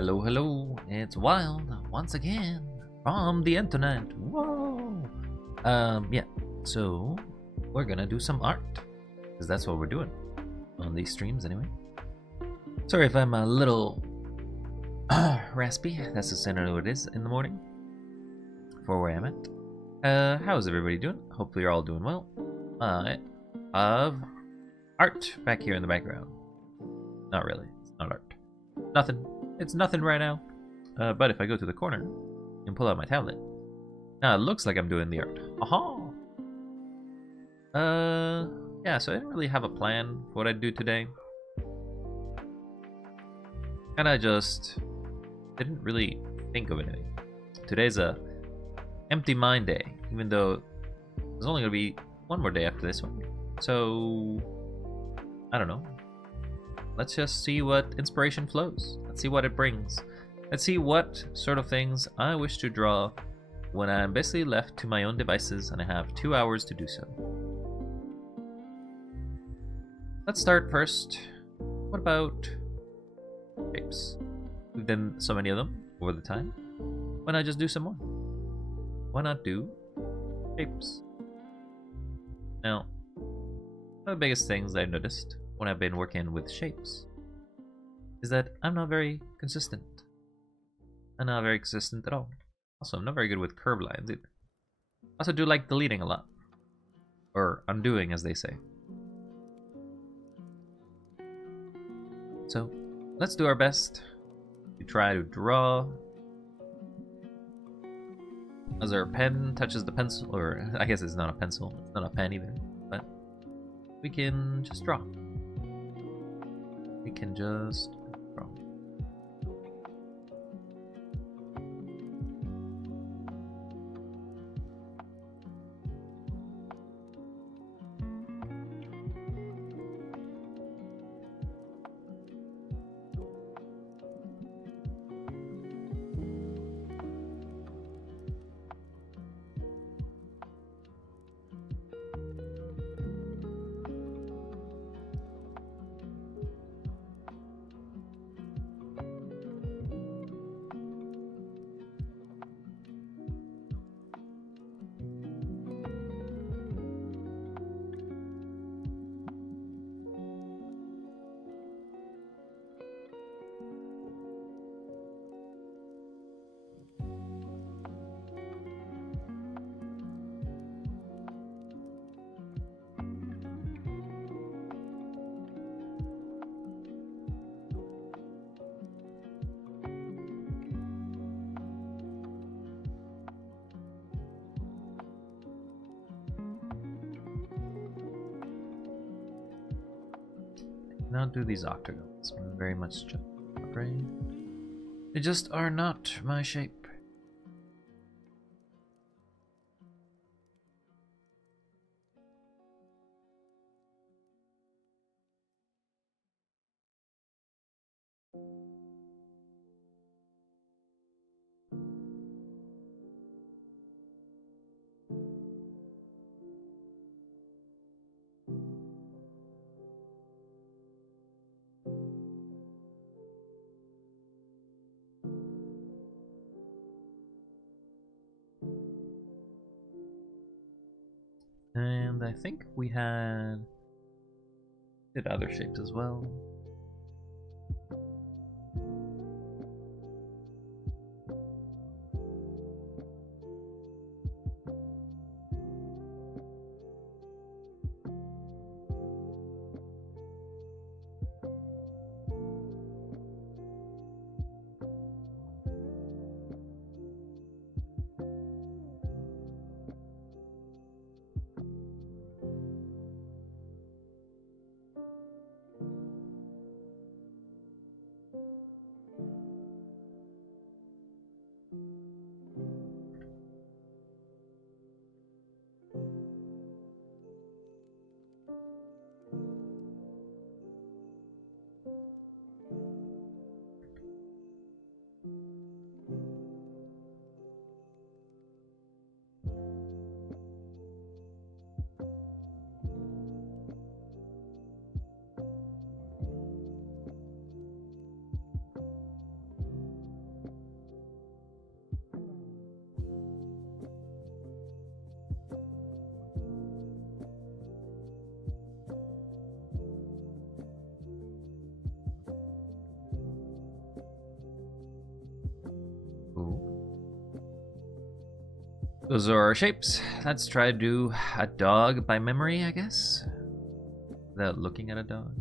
Hello, hello, it's Wild once again from the internet. Whoa! Yeah, so we're gonna do some art because that's what we're doing on these streams anyway. Sorry if I'm a little raspy, that's essentially what it is in the morning for where I'm at. How's everybody doing? Hopefully, you're all doing well. I have art back here in the background. Not really, it's not art. Nothing. It's nothing right now. But if I go to the corner and pull out my tablet, now it looks like I'm doing the art. Aha! Yeah, so I didn't really have a plan for what I'd do today. And I just didn't really think of anything. Today's a empty mind day, even though there's only gonna be one more day after this one. So, I don't know. Let's just see what inspiration flows. Let's see what it brings. Let's see what sort of things I wish to draw when I'm basically left to my own devices and I have 2 hours to do so. Let's start first. What about shapes? We've done so many of them over the time. Why not just do some more? Why not do shapes? Now, one of the biggest things I've noticed when I've been working with shapes is that I'm not very consistent. I'm not very consistent at all. Also, I'm not very good with curved lines either. I also do like deleting a lot. Or undoing, as they say. So, let's do our best to try to draw as our pen touches the pencil, or I guess it's not a pencil, it's not a pen either, but we can just draw. We can just draw. Now do these octagons. I'm very much just afraid. They just are not my shape. And I think we did other shapes as well. Those are our shapes. Let's try to do a dog by memory, I guess. Without looking at a dog.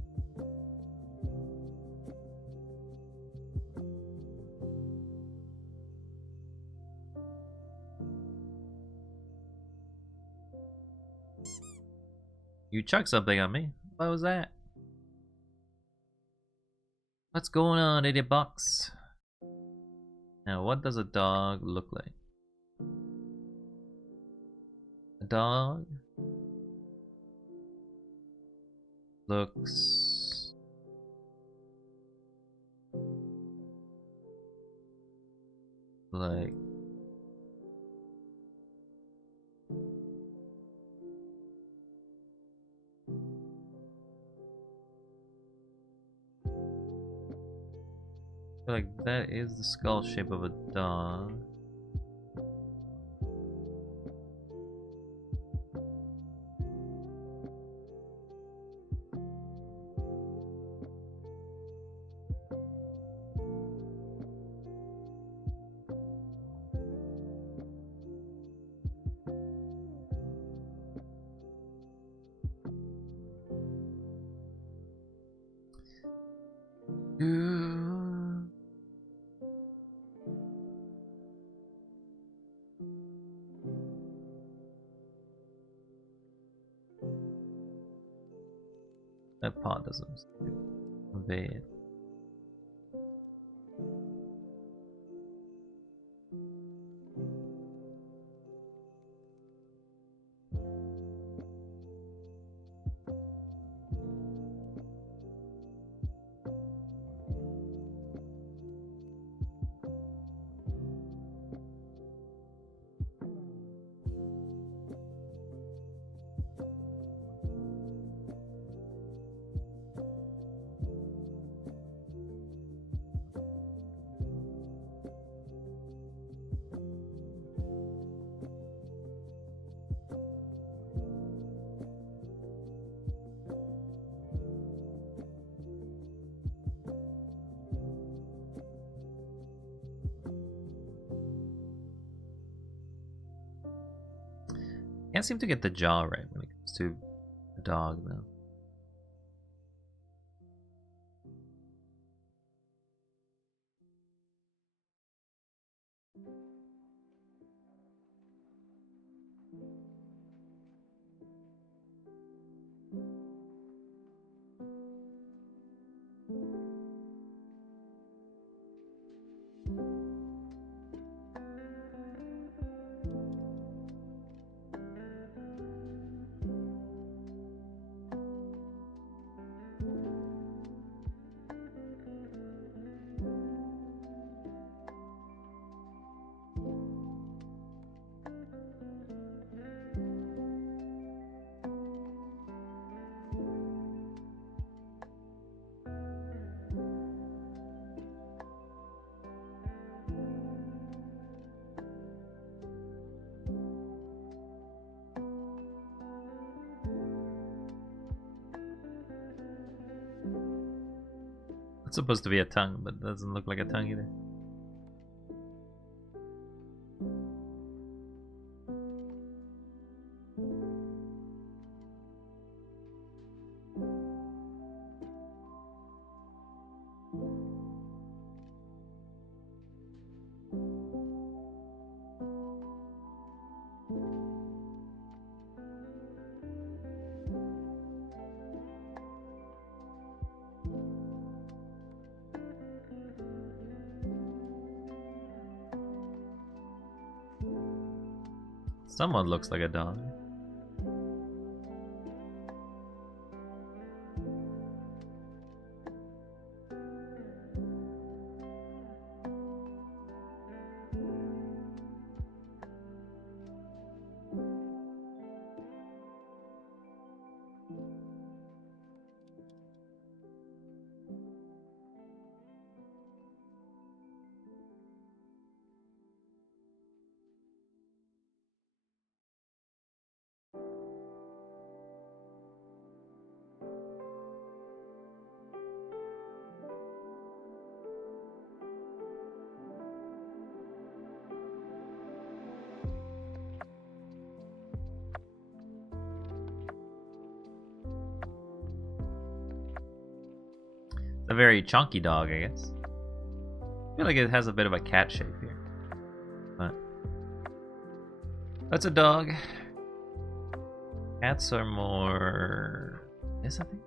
You chucked something on me. What was that? What's going on, idiot box? Now, what does a dog look like? A dog looks like I feel like that is the skull shape of a dog. That paw doesn't convey it. Can't seem to get the jaw right when it comes to a dog, though. It's supposed to be a tongue, but it doesn't look like a tongue either. Someone looks like a dog. A very chunky dog, I guess. I feel like it has a bit of a cat shape here. But that's a dog. Cats are more... this, I think?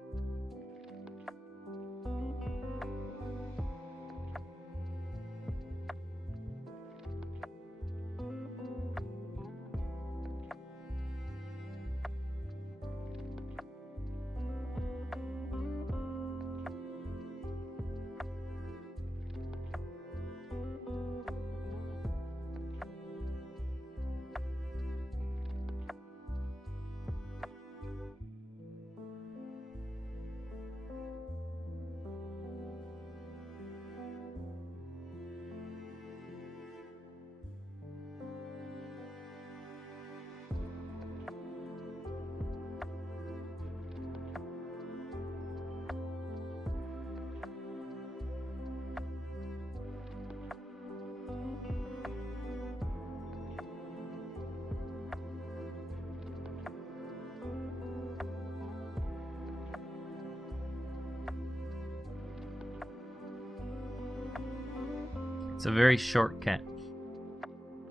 It's a very short cat.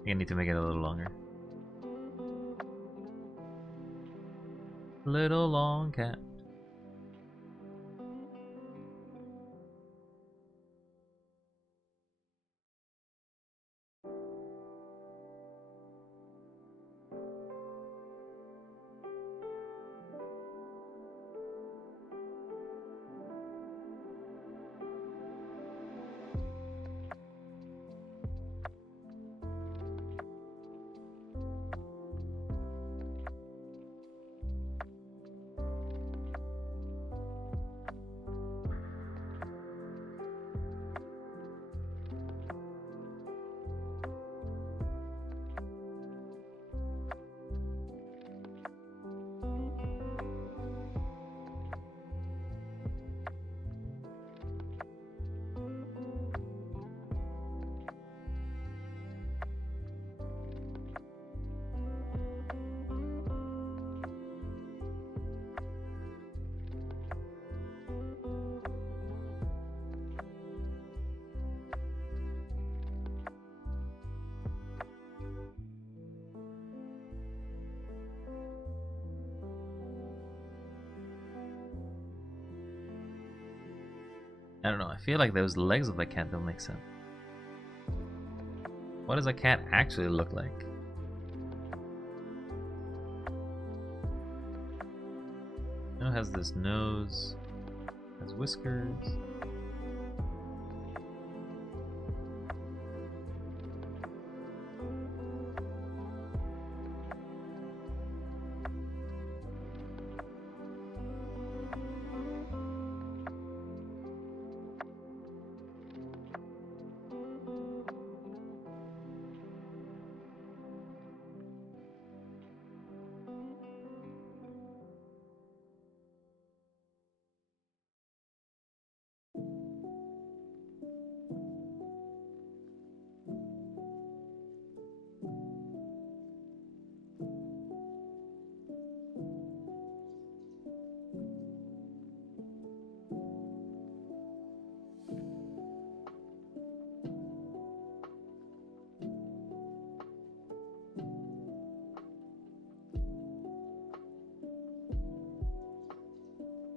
I need to make it a little longer. Little long cat. I don't know, I feel like those legs of the cat don't make sense. What does a cat actually look like? You know, it has this nose, has whiskers.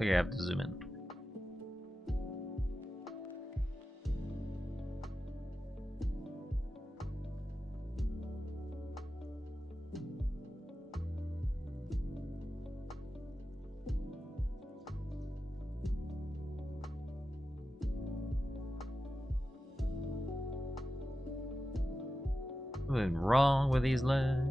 Okay, I have to zoom in. What's wrong with these legs?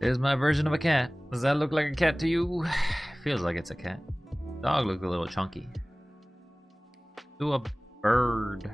Here's my version of a cat. Does that look like a cat to you? Feels like it's a cat. Dog looks a little chunky. Do a bird.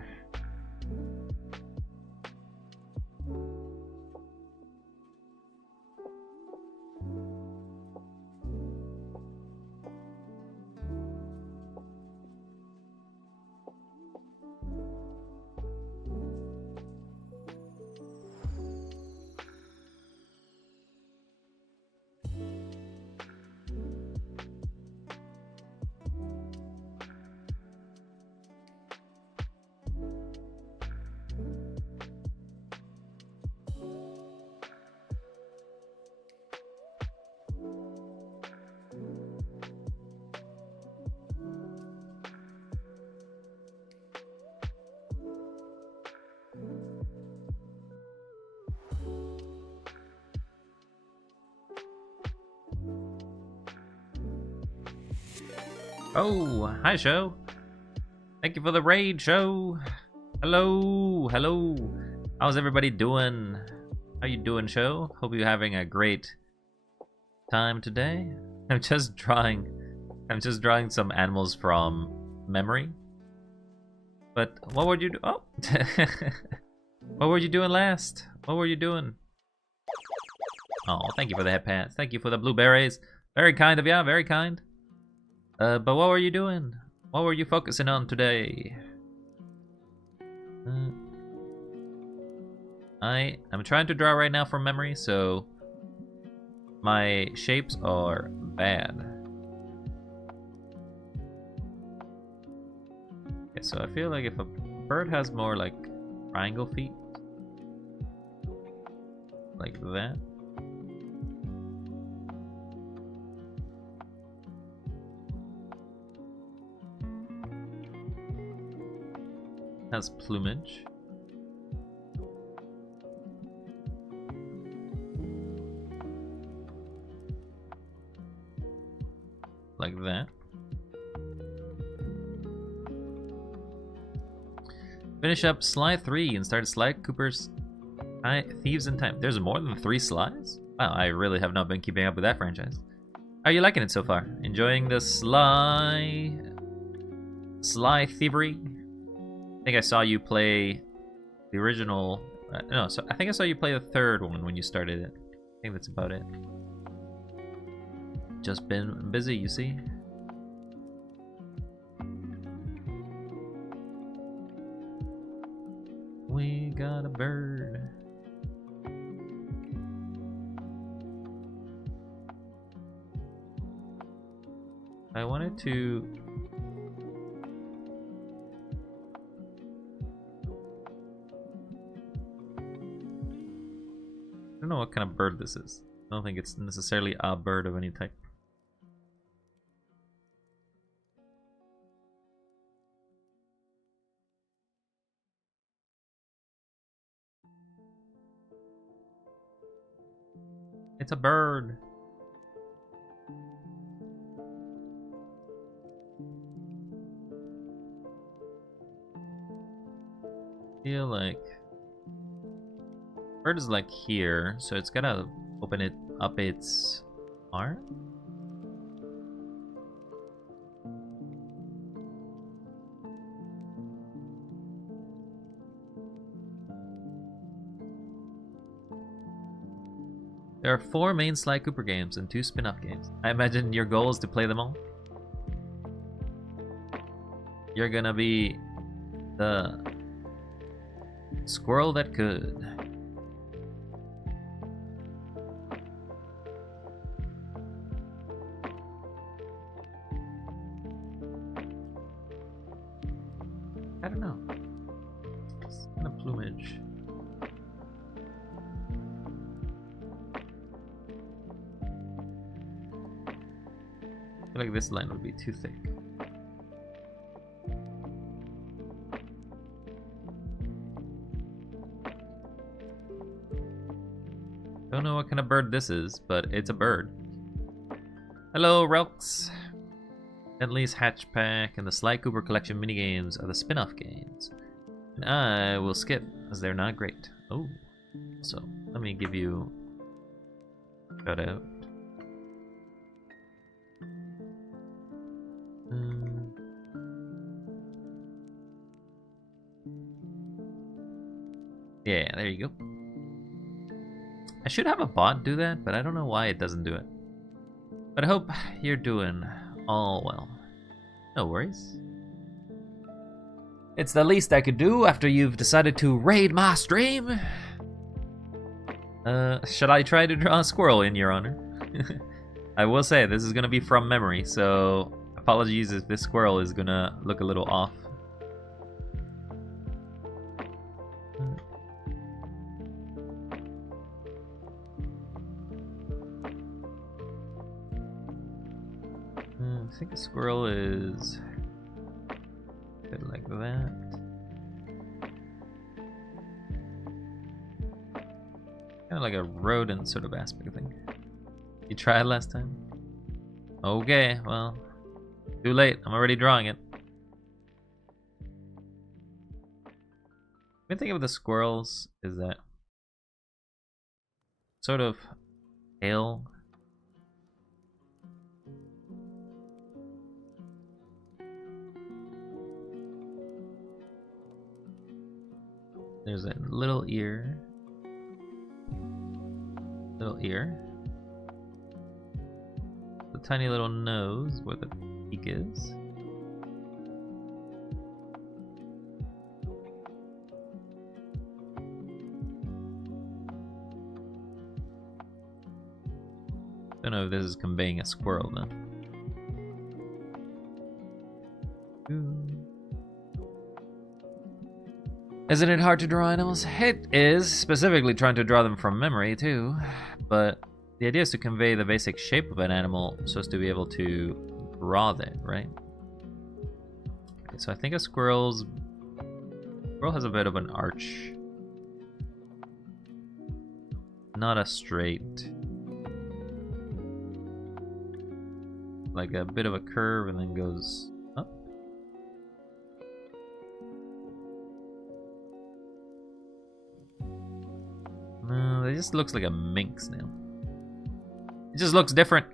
Oh, hi, show. Thank you for the raid, show. Hello, hello. How's everybody doing? How you doing, show? Hope you're having a great time today. I'm just drawing some animals from memory. But what were you oh. What were you doing last? What were you doing? Oh, thank you for the head pants. Thank you for the blueberries. Very kind of you, very kind. But what were you doing? What were you focusing on today? I'm trying to draw right now from memory, so my shapes are bad. Okay, so I feel like if a bird has more like triangle feet, like that. Has plumage. Like that. Finish up Sly 3 and start Sly Cooper's Thieves in Time. There's more than 3 Slys? Wow, I really have not been keeping up with that franchise. How are you liking it so far? Enjoying the Sly Thievery? I think I saw you play the original. No, so I think I saw you play the 3rd one when you started it. I think that's about it. Just been busy, you see. We got a bird. I wanted to. I don't know what kind of bird this is. I don't think it's necessarily a bird of any type. It's a bird. Feel like bird is like here, so it's gotta open it up its arm. There are 4 main Sly Cooper games and 2 spin-off games. I imagine your goal is to play them all. You're gonna be the squirrel that could. I don't know. It's kind of plumage. I feel like this line would be too thick. Don't know what kind of bird this is, but it's a bird. Hello, Relks. Bentley's Hatchback and the Sly Cooper Collection minigames are the spin-off games. And I will skip, as they're not great. Oh, so let me give you Cut out. Yeah, there you go. I should have a bot do that, but I don't know why it doesn't do it. But I hope you're doing all well. No worries. It's the least I could do after you've decided to raid my stream. Should I try to draw a squirrel in your honor? I will say, this is gonna be from memory, so apologies if this squirrel is gonna look a little off. I think a squirrel is a bit like that. Kind of like a rodent sort of aspect thing. You tried last time? Okay, well, too late. I'm already drawing it. The thing with the squirrels is that sort of tail. There's a little ear. Little ear. The tiny little nose where the beak is. Don't know if this is conveying a squirrel though. Isn't it hard to draw animals? It is, specifically trying to draw them from memory too, but the idea is to convey the basic shape of an animal so as to be able to draw that, right? Okay, so I think a squirrel has a bit of an arch. Not a straight. Like a bit of a curve and then goes up. No, it just looks like a minx now. It just looks different.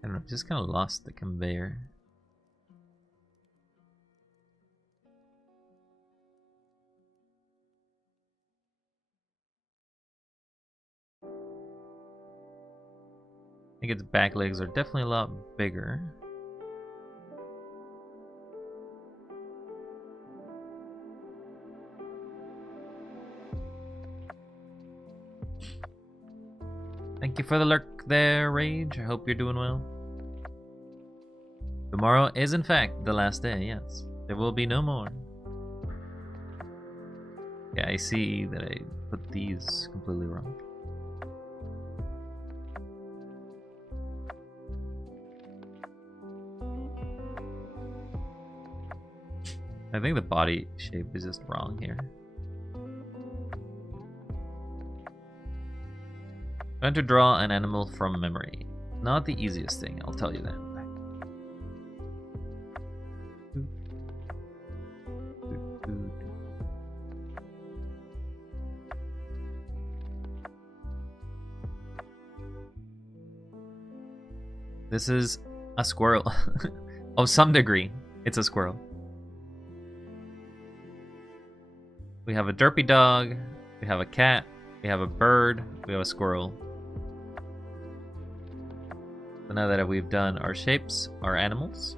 I don't know, just kind of lost the conveyor. I think its back legs are definitely a lot bigger. Thank you for the lurk there, Rage. I hope you're doing well. Tomorrow is in fact the last day, yes. There will be no more. Yeah, I see that I put these completely wrong. I think the body shape is just wrong here. Trying to draw an animal from memory. Not the easiest thing, I'll tell you that. This is a squirrel. Of some degree, it's a squirrel. We have a derpy dog, we have a cat, we have a bird, we have a squirrel. So now that we've done our shapes, our animals,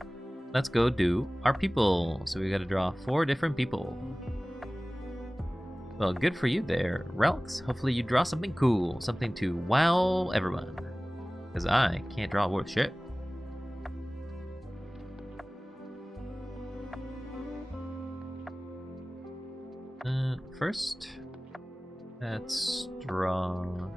let's go do our people. So we gotta draw 4 different people. Well, good for you there, Relx. Hopefully you draw something cool, something to wow everyone. Because I can't draw worth shit. First, let's draw...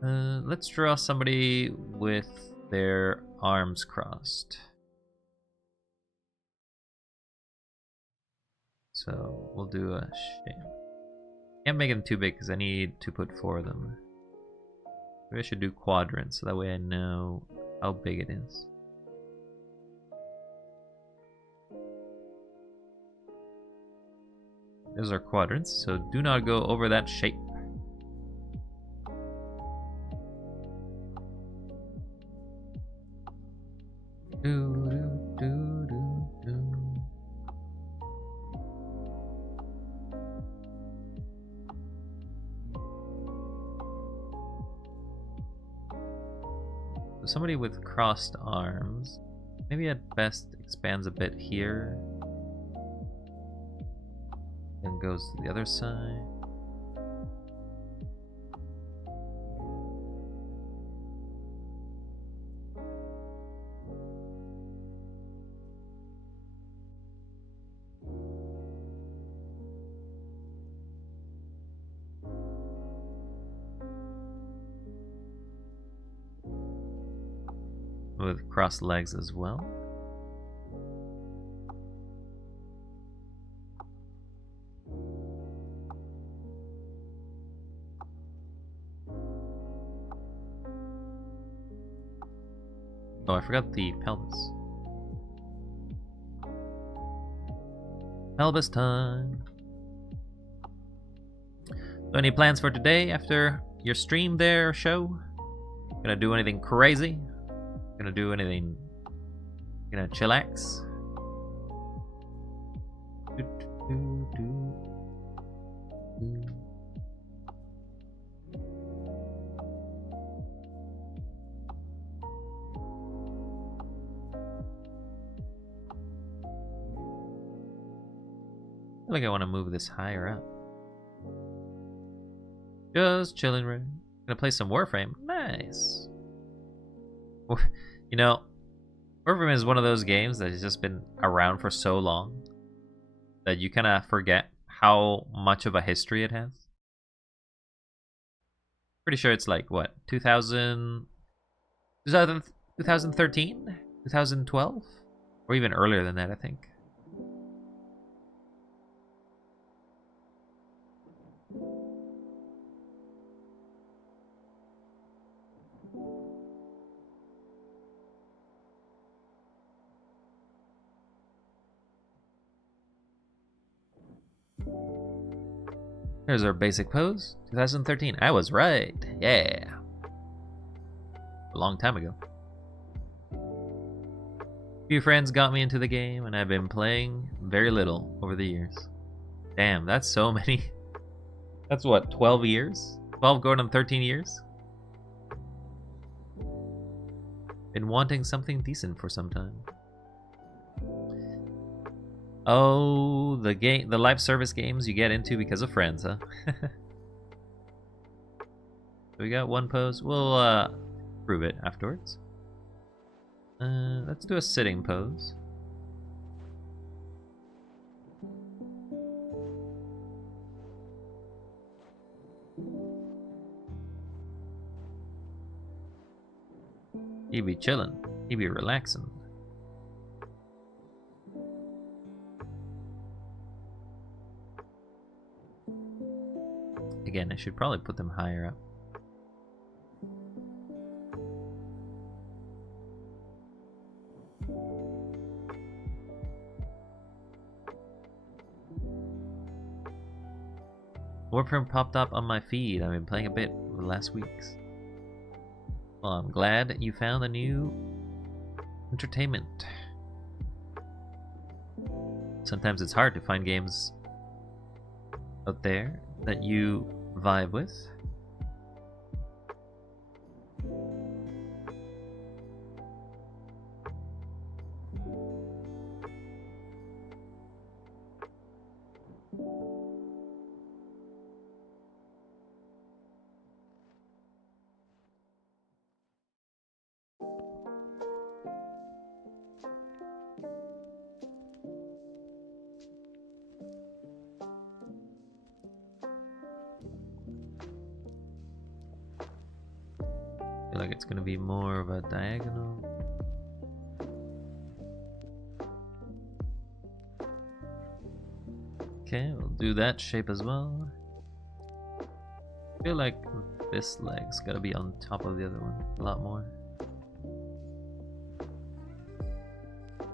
let's draw somebody with their arms crossed. So we'll do a shape. Can't make them too big because I need to put 4 of them. Maybe I should do quadrants so that way I know how big it is. Those are quadrants, so do not go over that shape. Somebody with crossed arms, maybe at best expands a bit here, then goes to the other side. With crossed legs as well. Oh, I forgot the pelvis. Pelvis time. So any plans for today after your stream there, show? Gonna do anything crazy? Gonna do anything? Gonna chillax? I feel like I want to move this higher up. Just chilling, right? Gonna play some Warframe. Nice. You know, Warframe is one of those games that has just been around for so long that you kind of forget how much of a history it has. Pretty sure it's like, what, 2013? 2012? Or even earlier than that, I think. Here's our basic pose. 2013. I was right. Yeah. A long time ago. A few friends got me into the game, and I've been playing very little over the years. Damn, that's so many. That's what, 12 years? 12 going on 13 years? Been wanting something decent for some time. Oh, the live service games you get into because of friends, huh? We got one pose. We'll prove it afterwards. Let's do a sitting pose. He be chilling. He be relaxing. Again, I should probably put them higher up. Warframe popped up on my feed. I've been playing a bit over the last weeks. Well, I'm glad you found a new entertainment. Sometimes it's hard to find games out there that you vibe with. I feel like it's gonna be more of a diagonal. Okay, we'll do that shape as well. I feel like this leg's gotta be on top of the other one a lot more.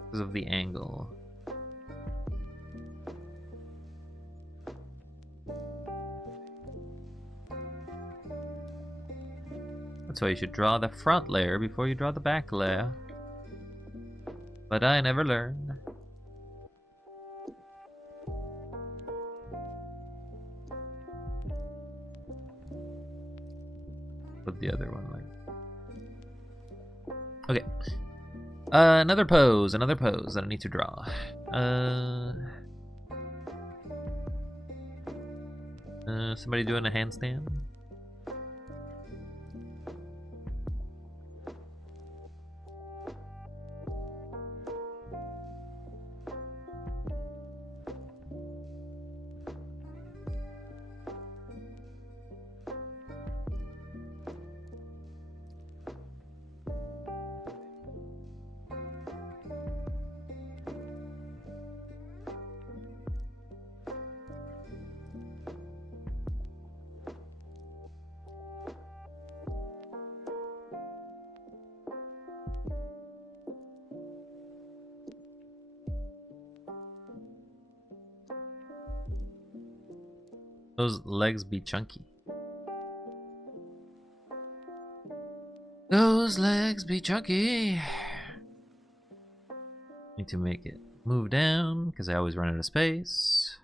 Because of the angle. That's why you should draw the front layer before you draw the back layer. But I never learned. Put the other one like. Okay. Another pose that I need to draw. Somebody doing a handstand? Those legs be chunky. Those legs be chunky. Need to make it move down because I always run out of space.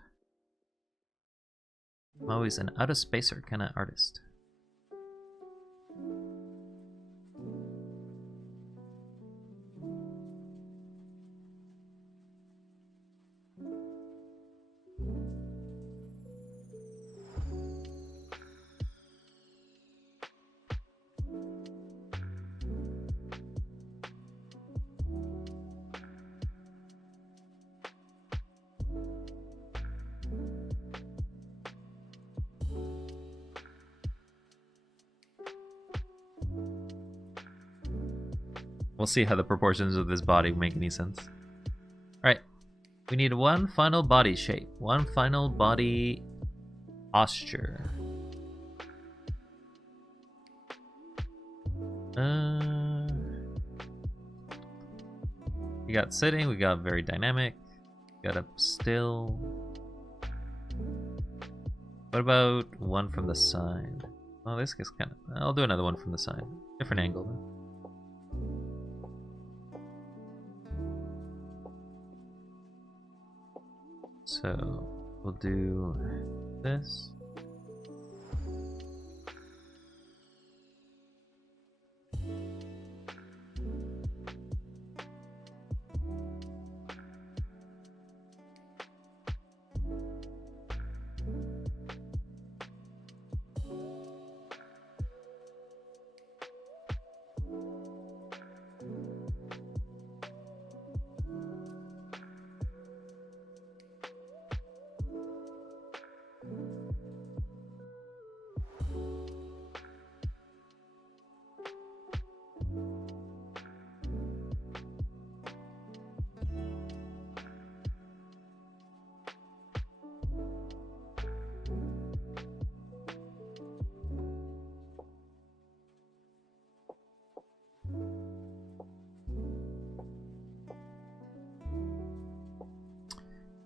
I'm always an out of spacer kind of artist. We'll see how the proportions of this body make any sense. Alright, we need one final body shape, one final body posture. We got sitting, we got very dynamic, got up still. What about one from the side? Oh, this gets kind of... I'll do another one from the side. Different angle though. So we'll do this.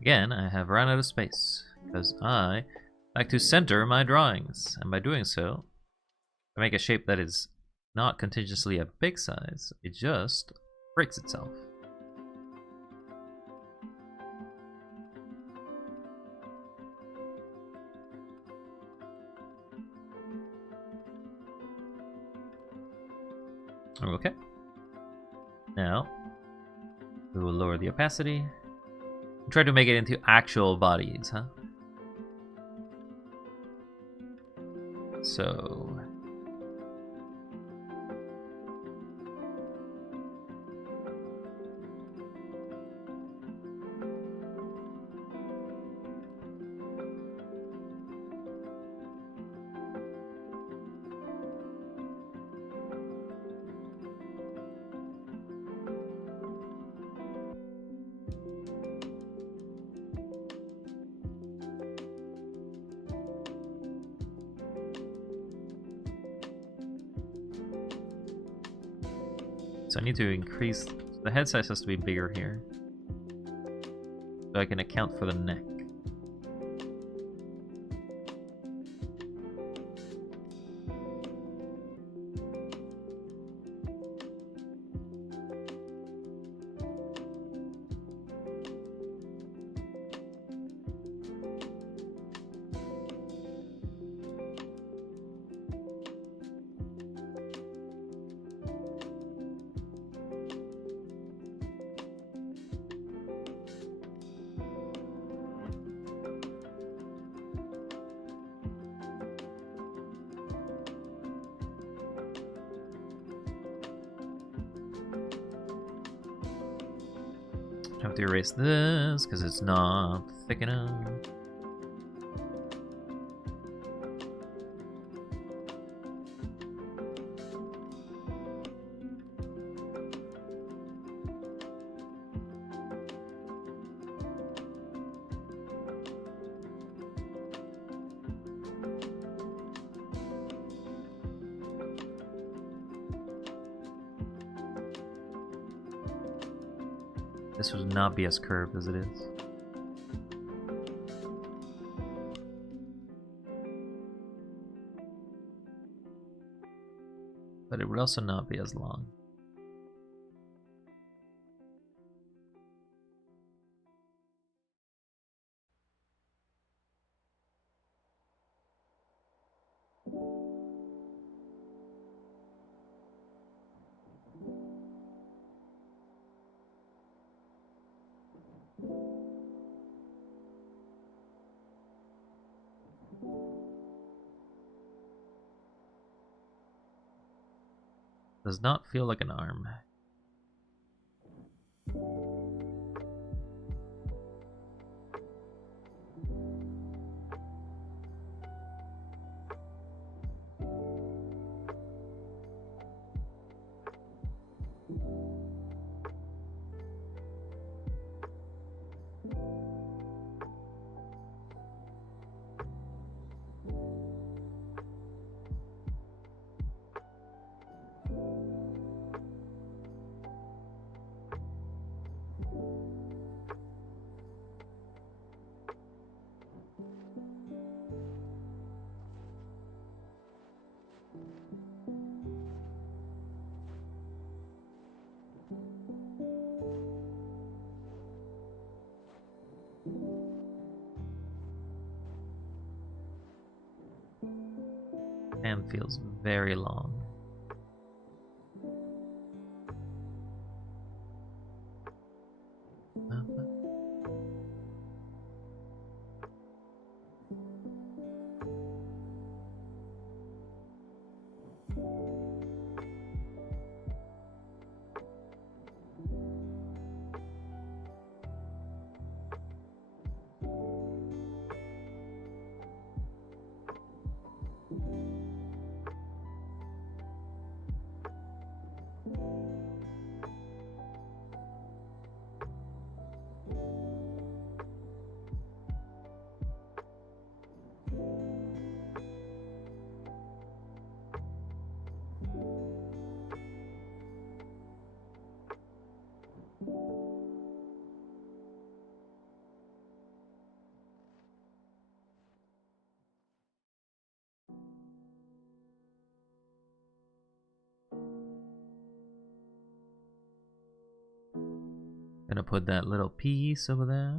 Again, I have run out of space because I like to center my drawings, and by doing so, I make a shape that is not continuously a big size, it just breaks itself. Okay. Now, we will lower the opacity. Try to make it into actual bodies, huh? So... so I need to increase... The head size has to be bigger here. So I can account for the neck. I have to erase this because it's not thick enough. This would not be as curved as it is. But it would also not be as long. Does not feel like an arm. Hand feels very long. Gonna put that little piece over there.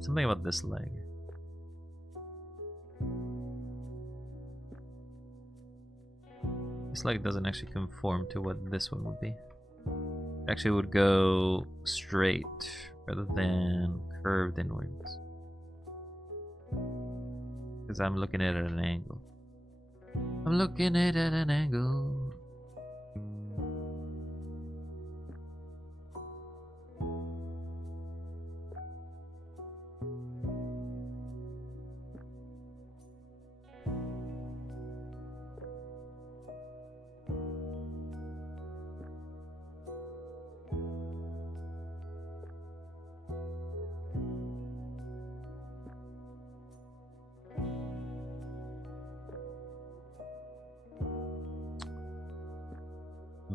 Something about this leg. This leg doesn't actually conform to what this one would be. It actually would go straight rather than curved inwards. Because I'm looking at it at an angle. I'm looking at it at an angle.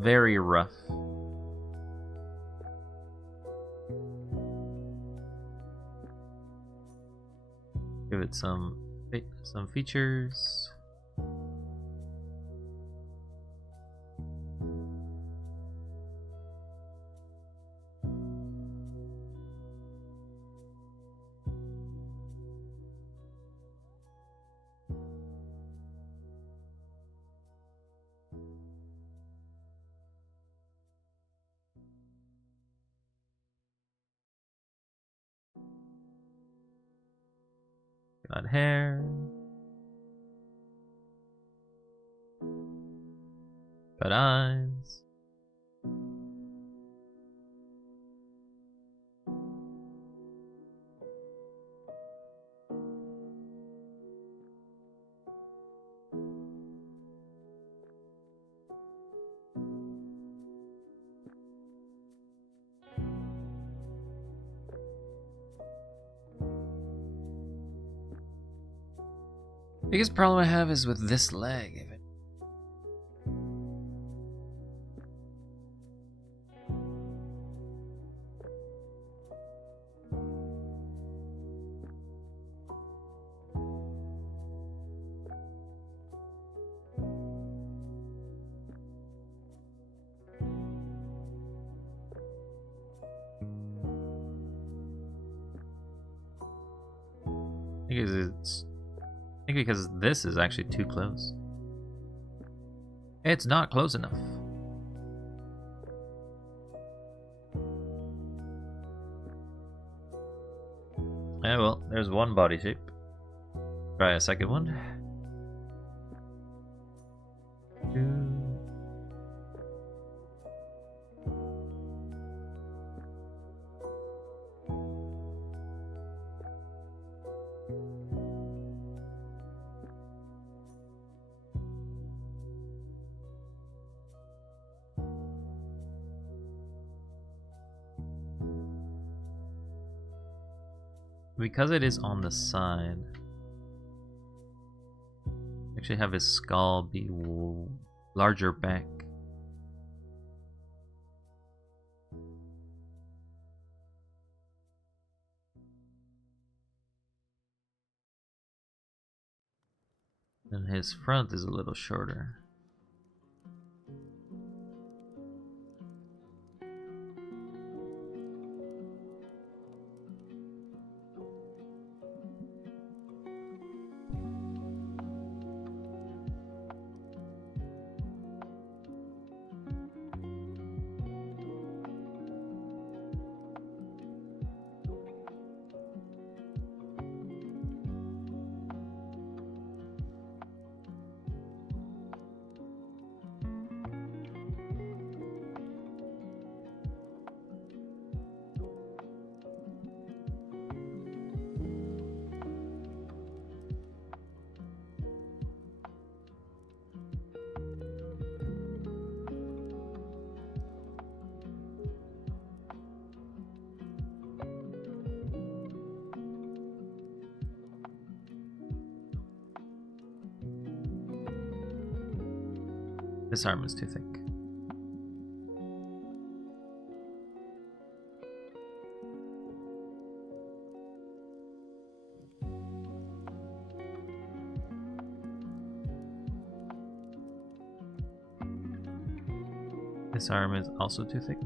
very rough. Give it some features. Got hair. Got eyes. Biggest problem I have is with this leg. I think because this is actually too close. It's not close enough. Yeah, well, there's one body shape. Try a second one. Two. Because it is on the side, actually have his skull be larger back. And his front is a little shorter. This arm is too thick. This arm is also too thick.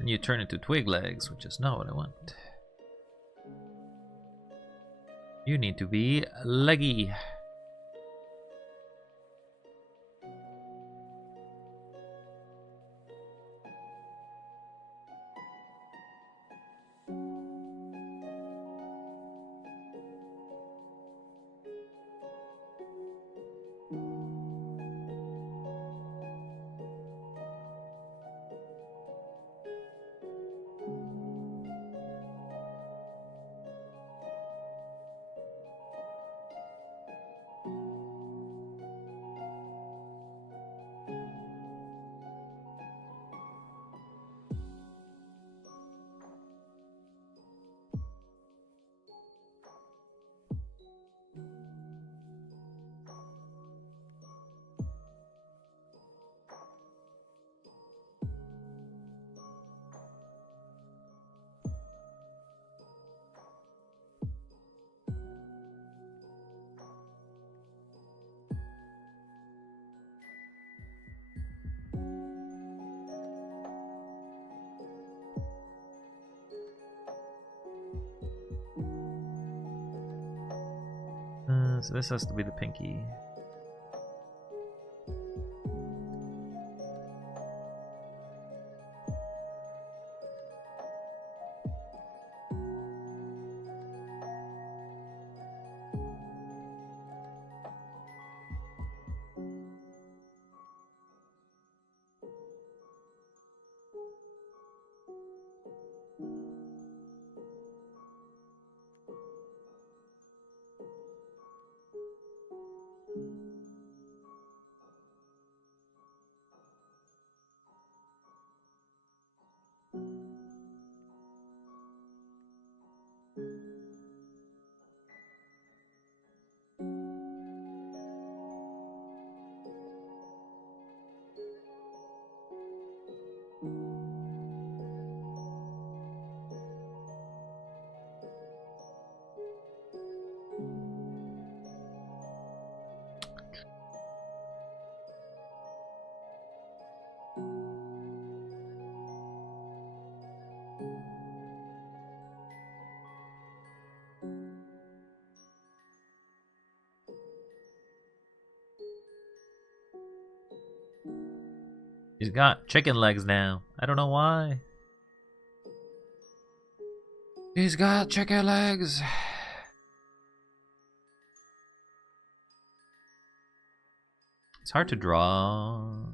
And you turn into twig legs, which is not what I want. You need to be leggy. So this has to be the pinky. He's got chicken legs now. I don't know why. He's got chicken legs. It's hard to draw.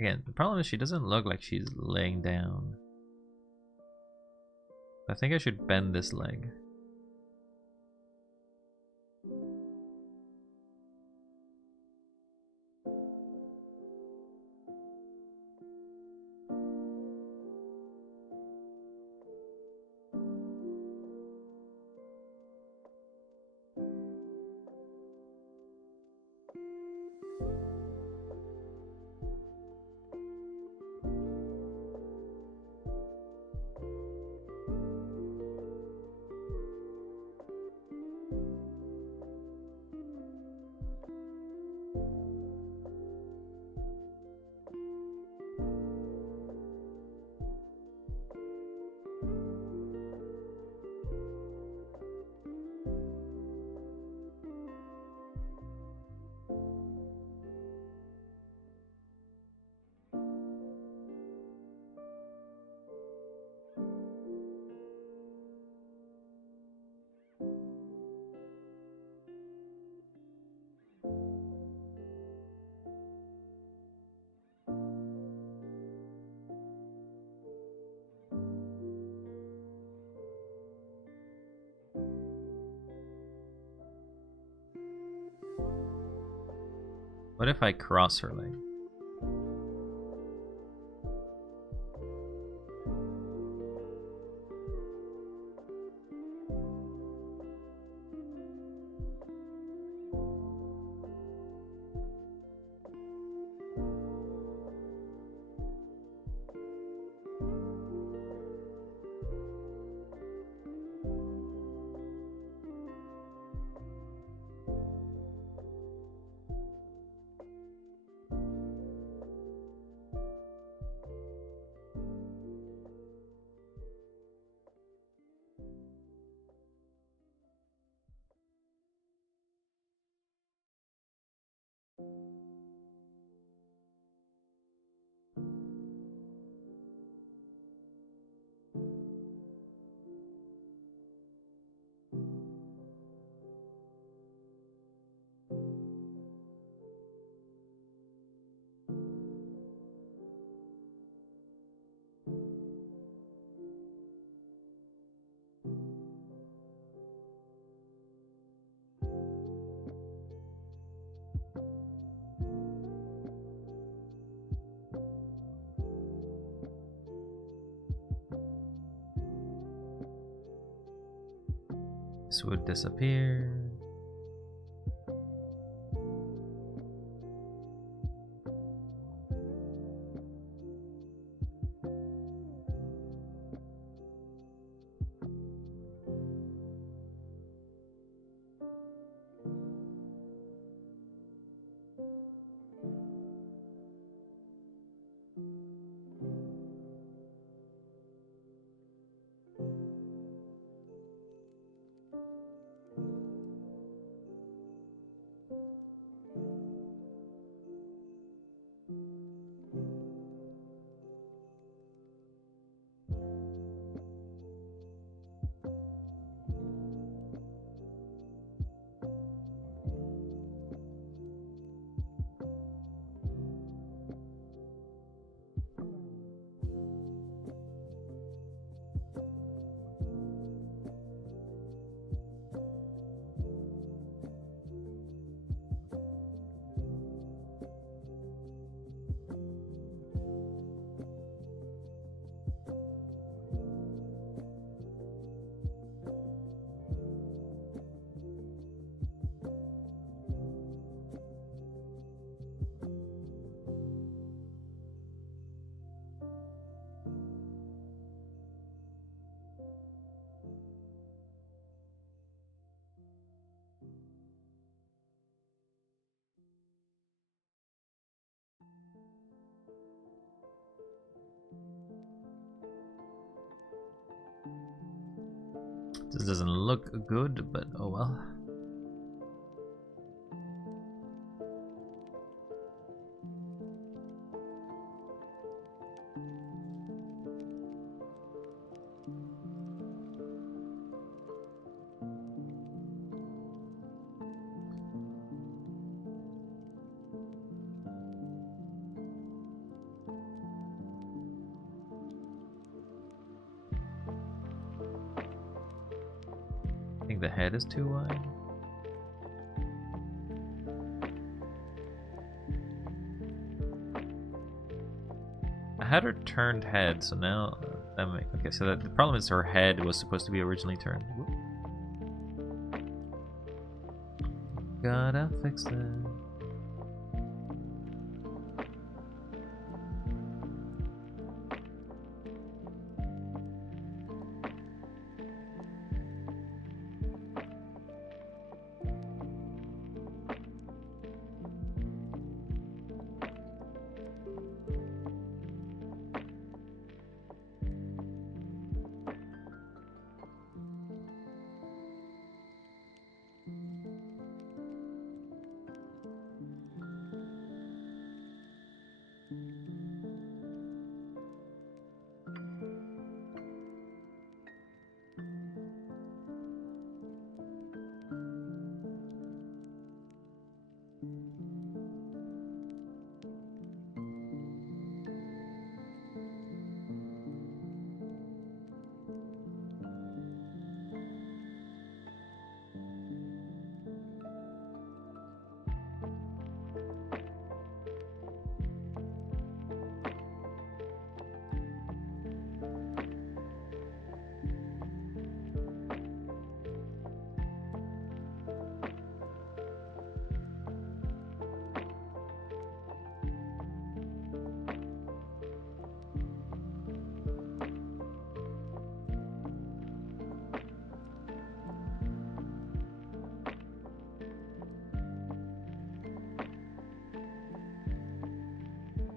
Again, the problem is she doesn't look like she's laying down. I think I should bend this leg. What if I cross her leg? This would disappear. This doesn't look good, but oh well. I think the head is too wide. I had her turned head, so now okay. So the problem is her head was supposed to be originally turned. Whoop. Gotta fix it.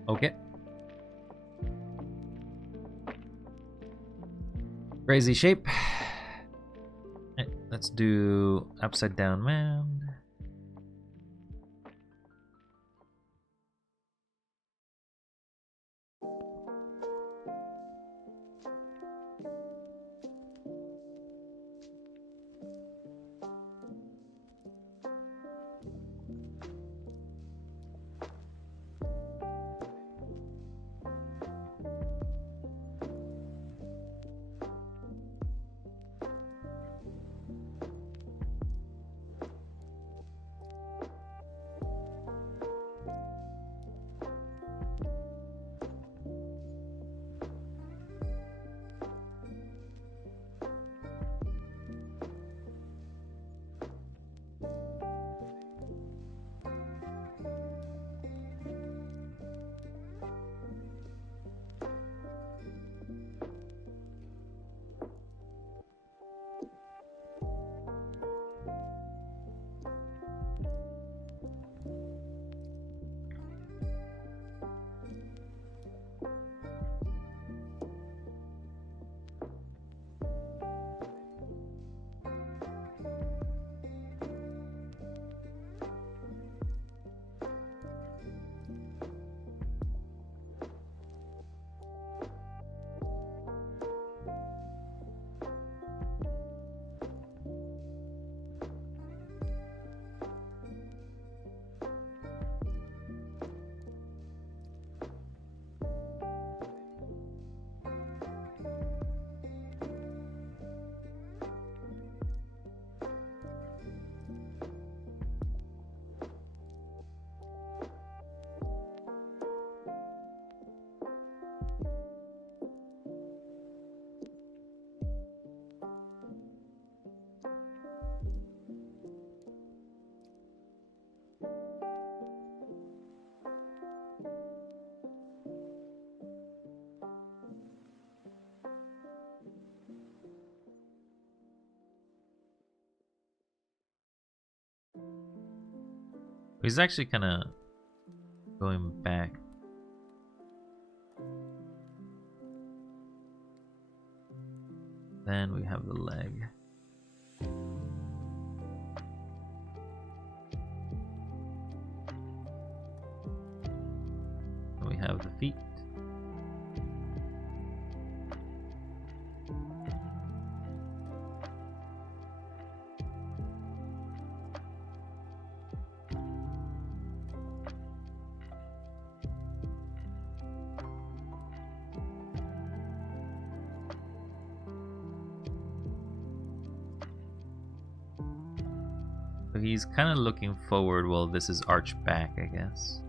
Okay. Crazy shape. Right, let's do upside down man. He's actually kind of going back. Then we have the leg. feet. So he's kind of looking forward while this is arched back, I guess.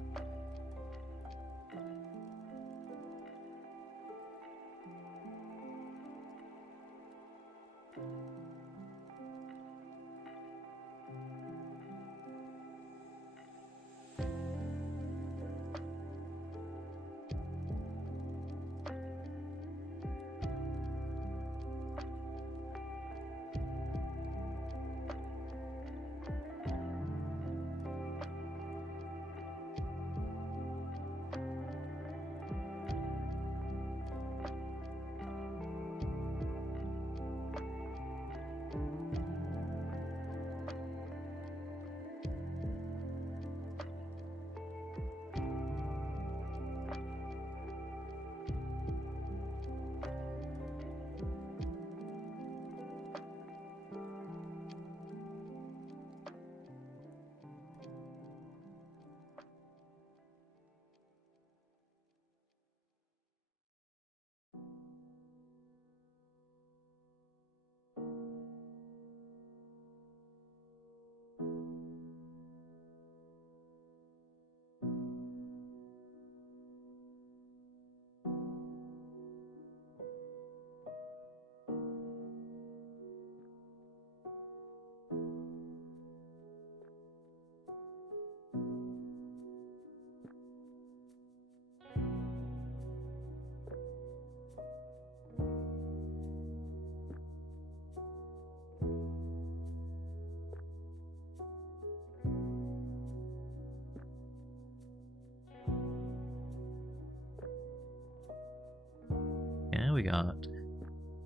Yeah, we got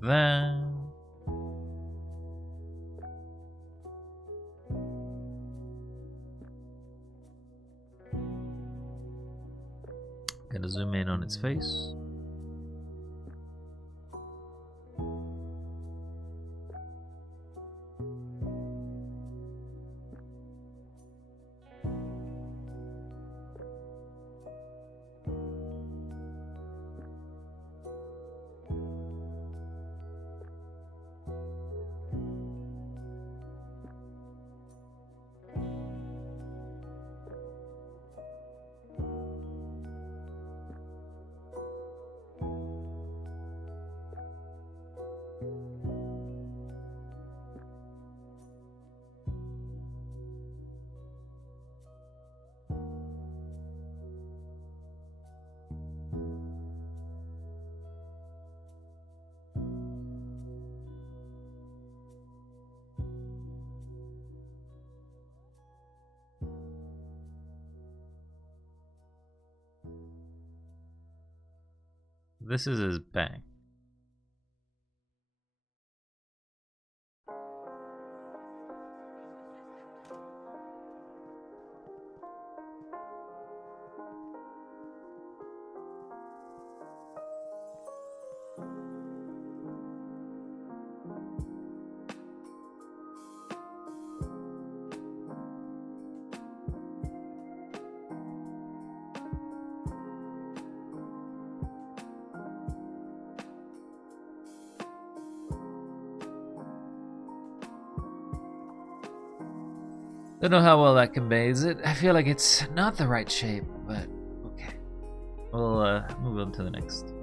that. Gonna zoom in on its face. This is his back. Don't know how well that conveys it. I feel like it's not the right shape, but okay. We'll move on to the next.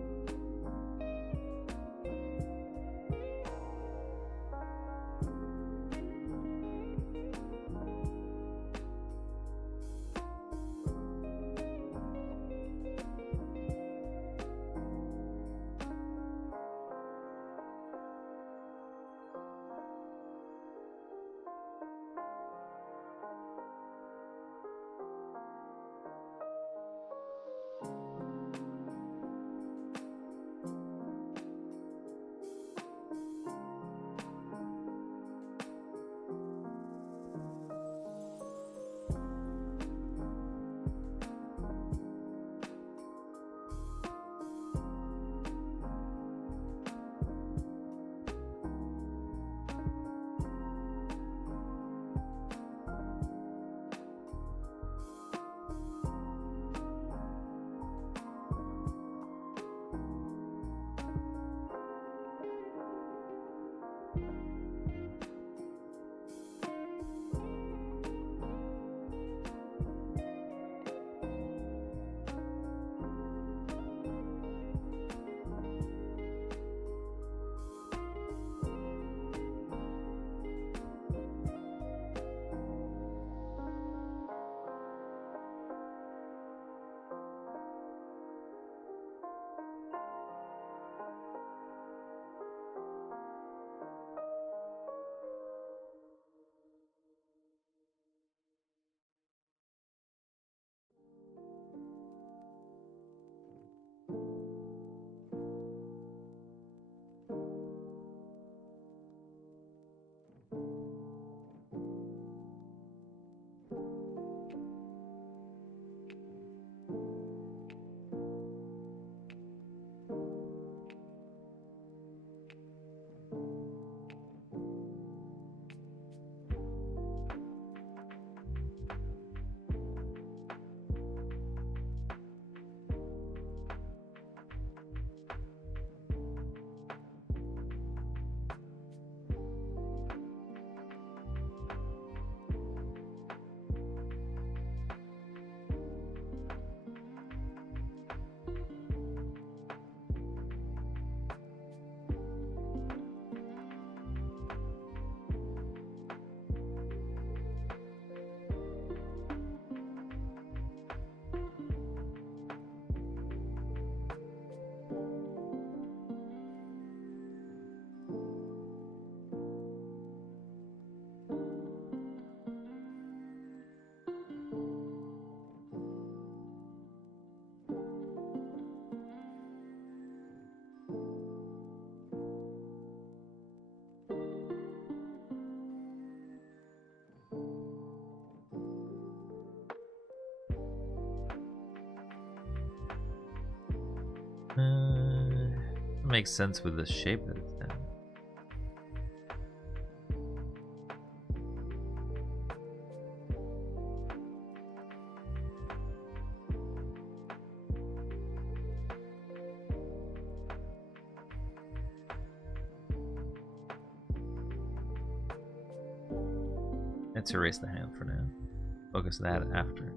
Makes sense with the shape that it's in. Let's erase the hand for now. Focus that after.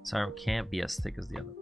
This arm can't be as thick as the other.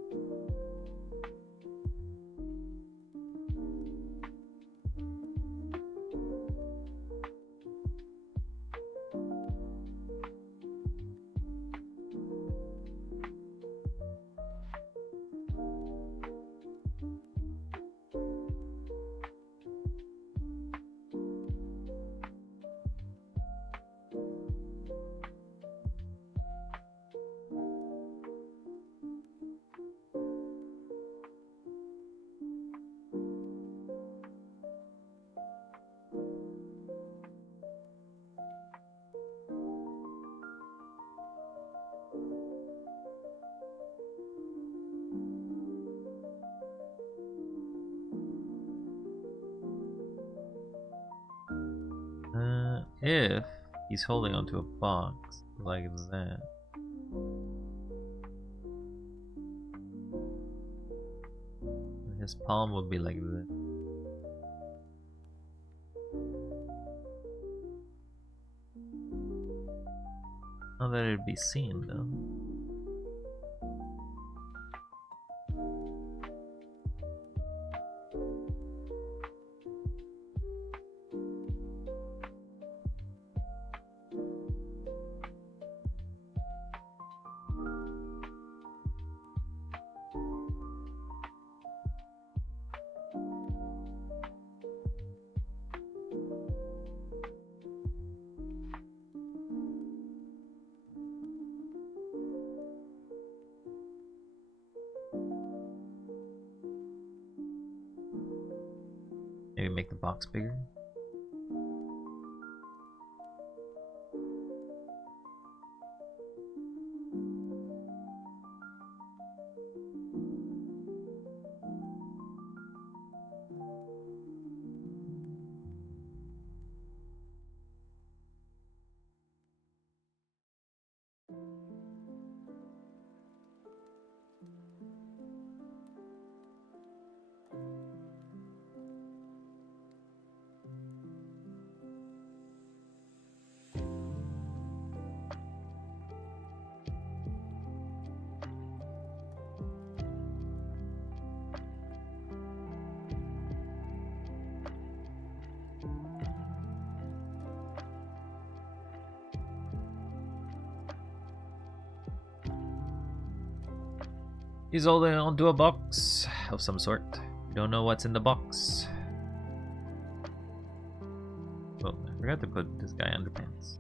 If he's holding onto a box like that, his palm would be like this. Not that it'd be seen though. Maybe make the box bigger. He's holding onto a box of some sort. We don't know what's in the box. Oh, I forgot to put this guy underpants.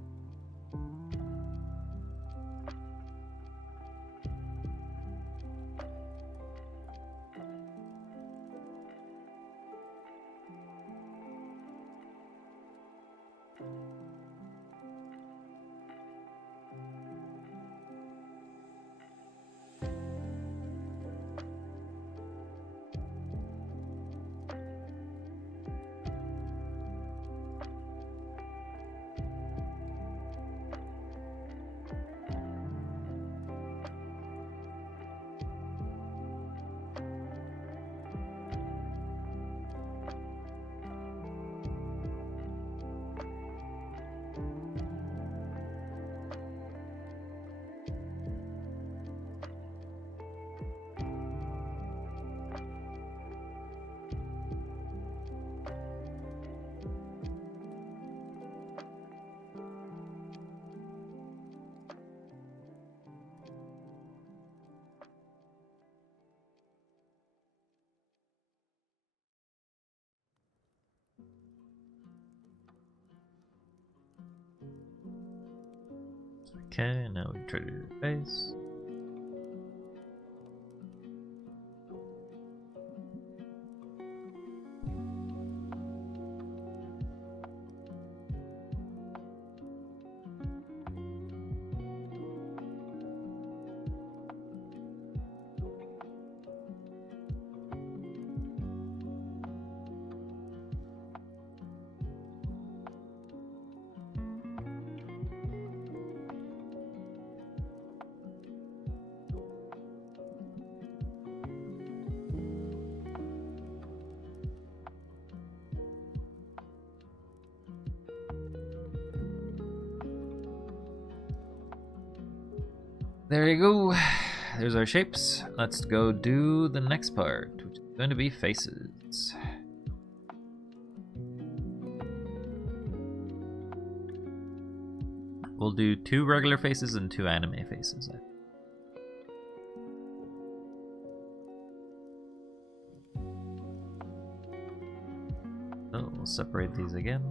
Okay, now we try to do the face. There you go. There's our shapes. Let's go do the next part, which is going to be faces. We'll do 2 regular faces and 2 anime faces. So we'll separate these again.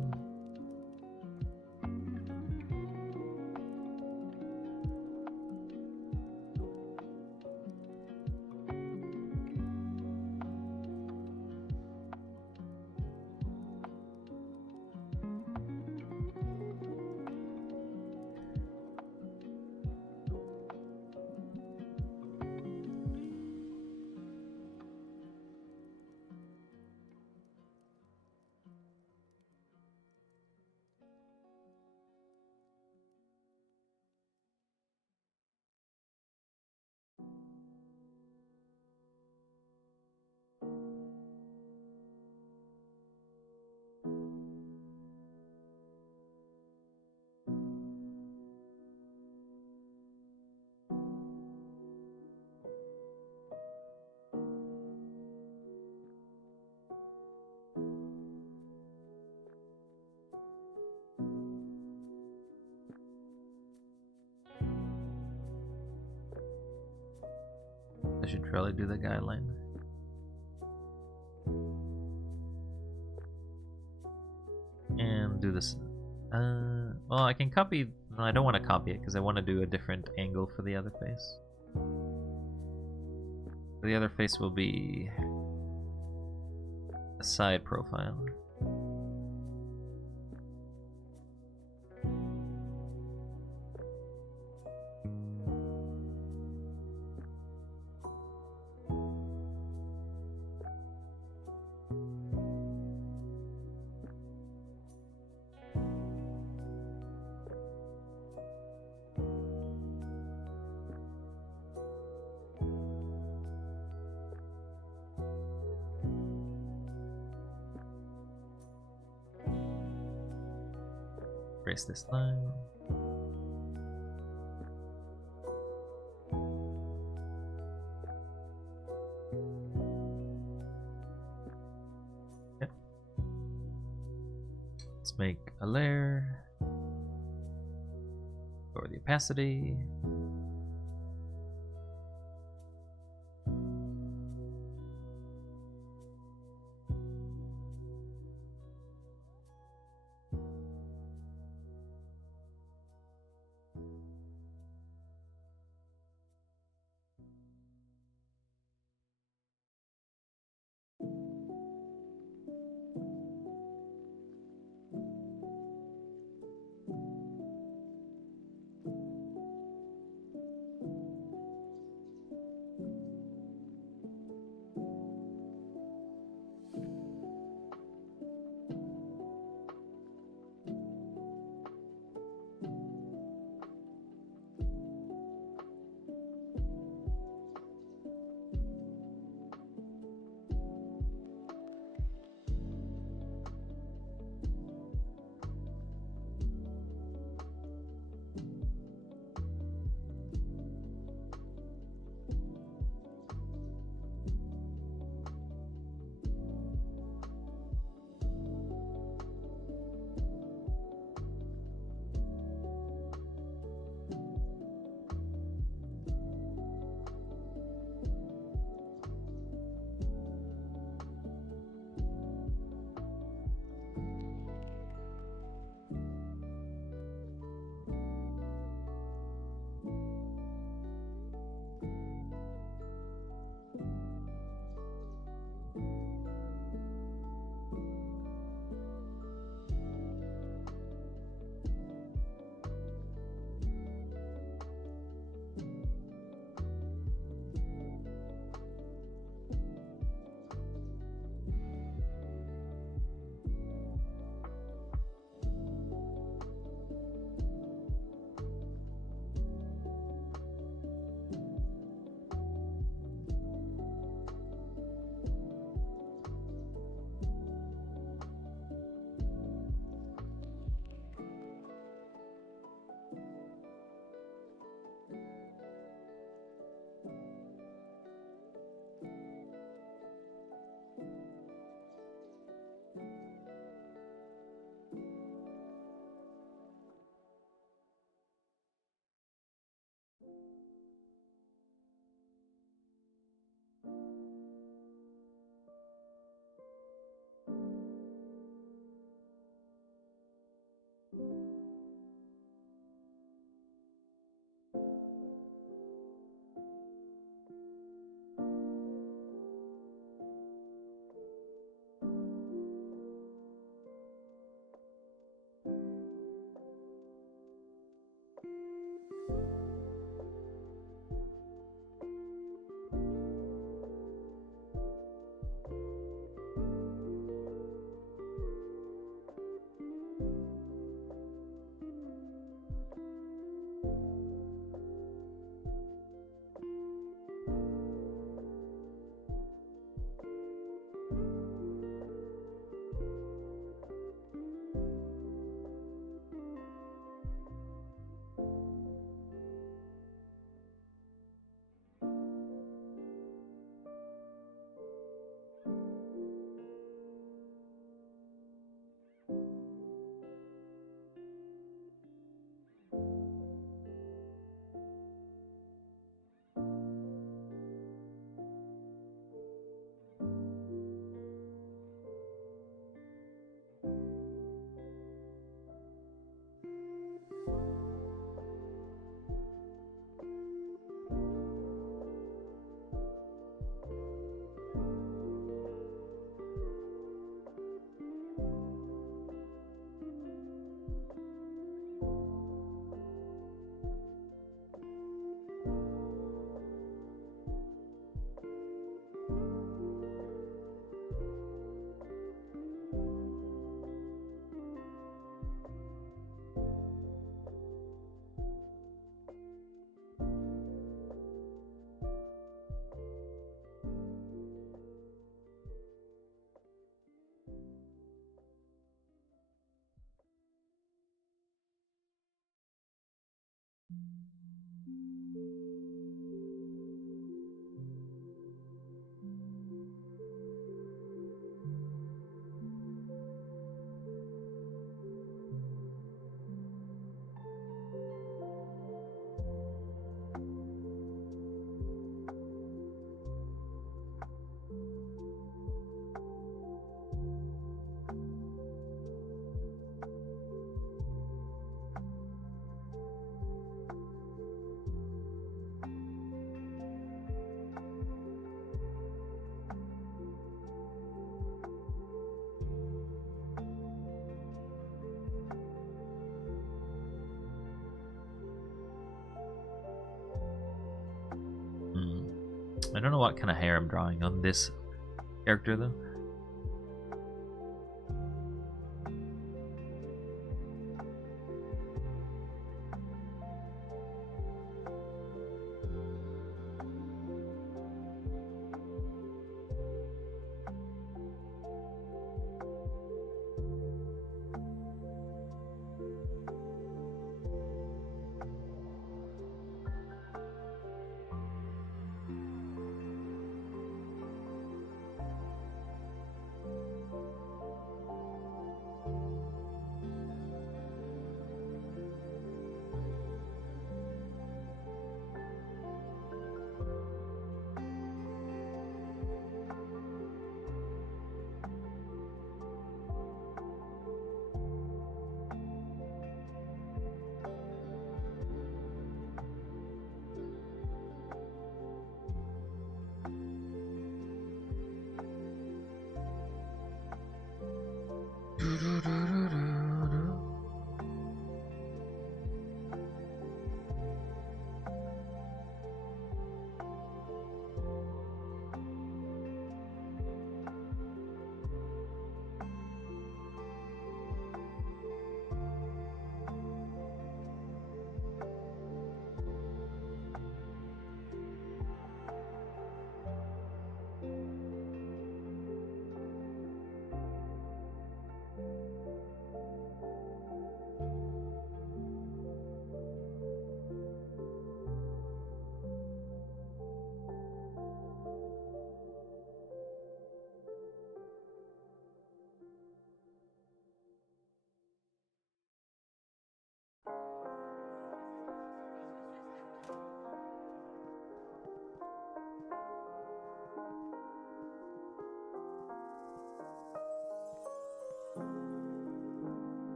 I should probably do the guideline. And do this. Well, I can copy. No, I don't want to copy it because I want to do a different angle for the other face. The other face will be a side profile. Erase this line. Yep. Let's make a layer. Lower the opacity. I don't know what kind of hair I'm drawing on this character though.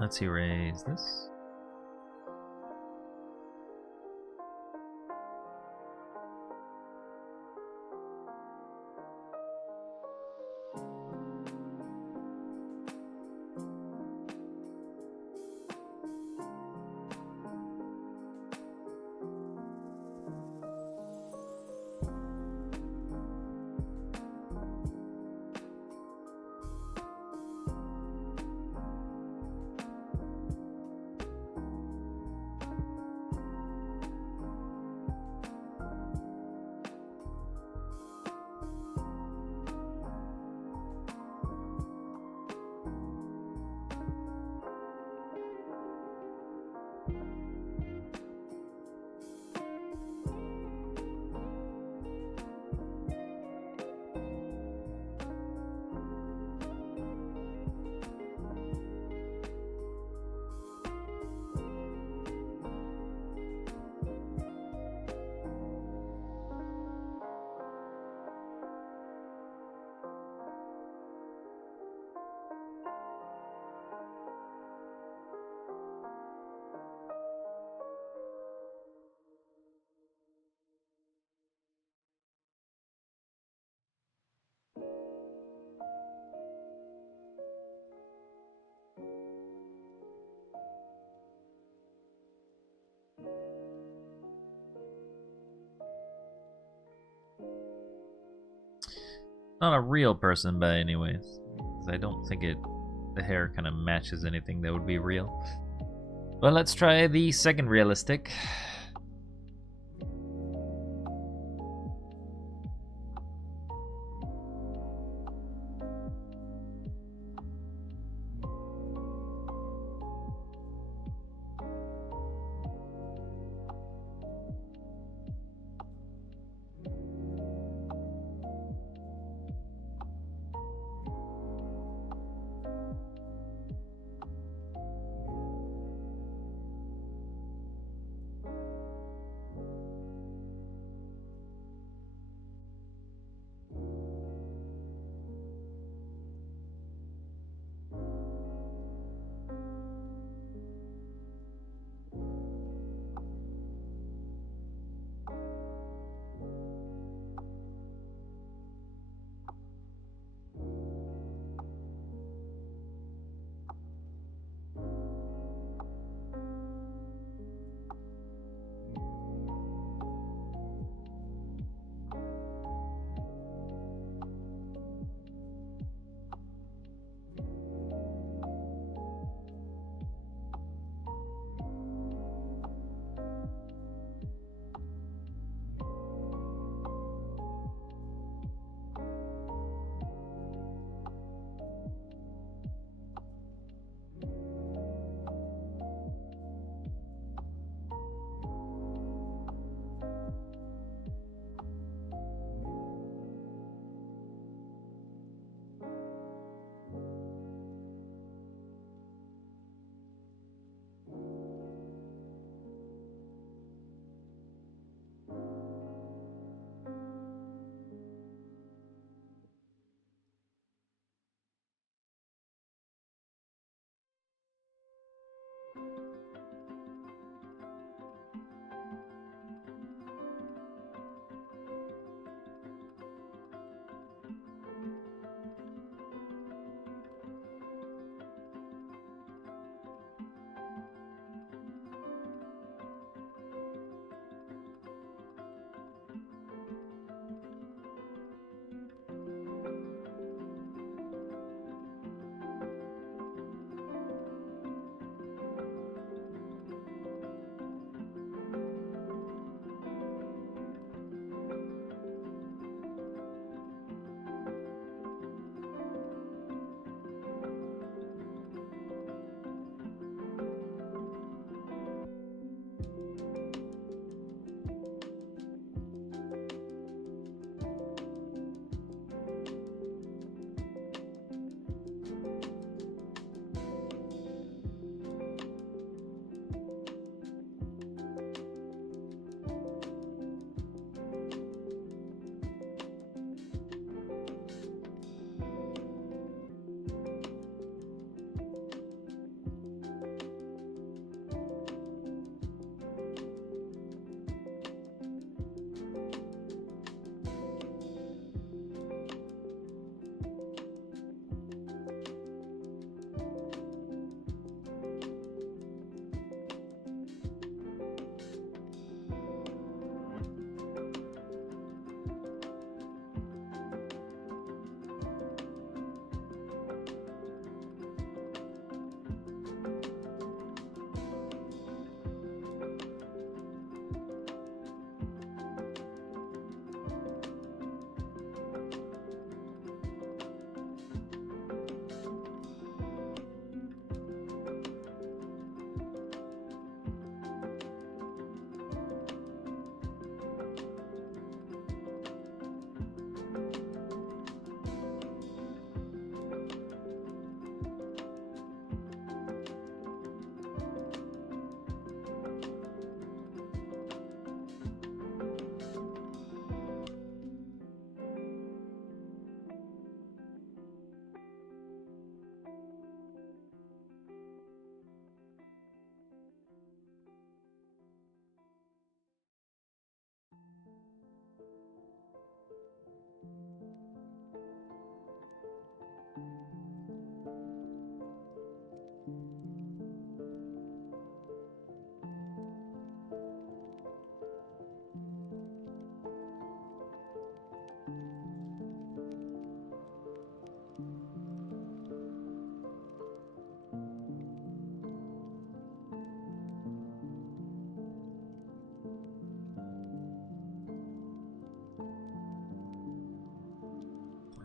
Let's erase this. Not a real person by anyways. 'Cause I don't think the hair kind of matches anything that would be real. Well, let's try the second realistic.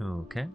Okay.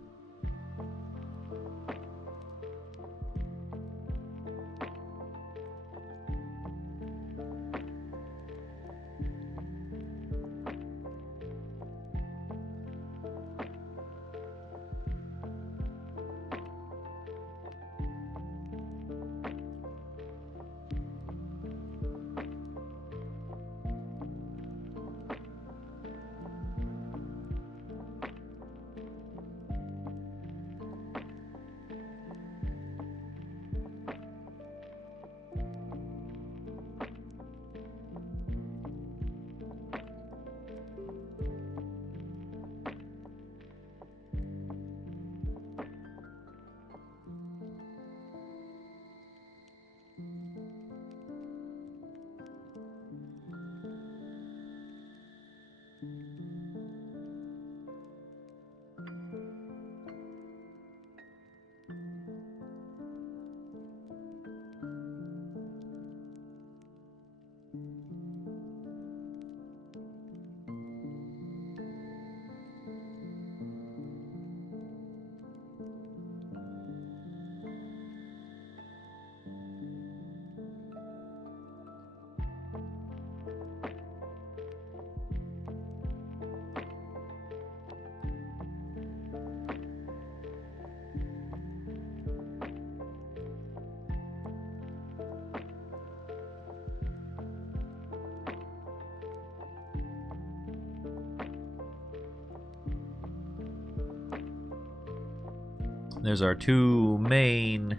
There's our two main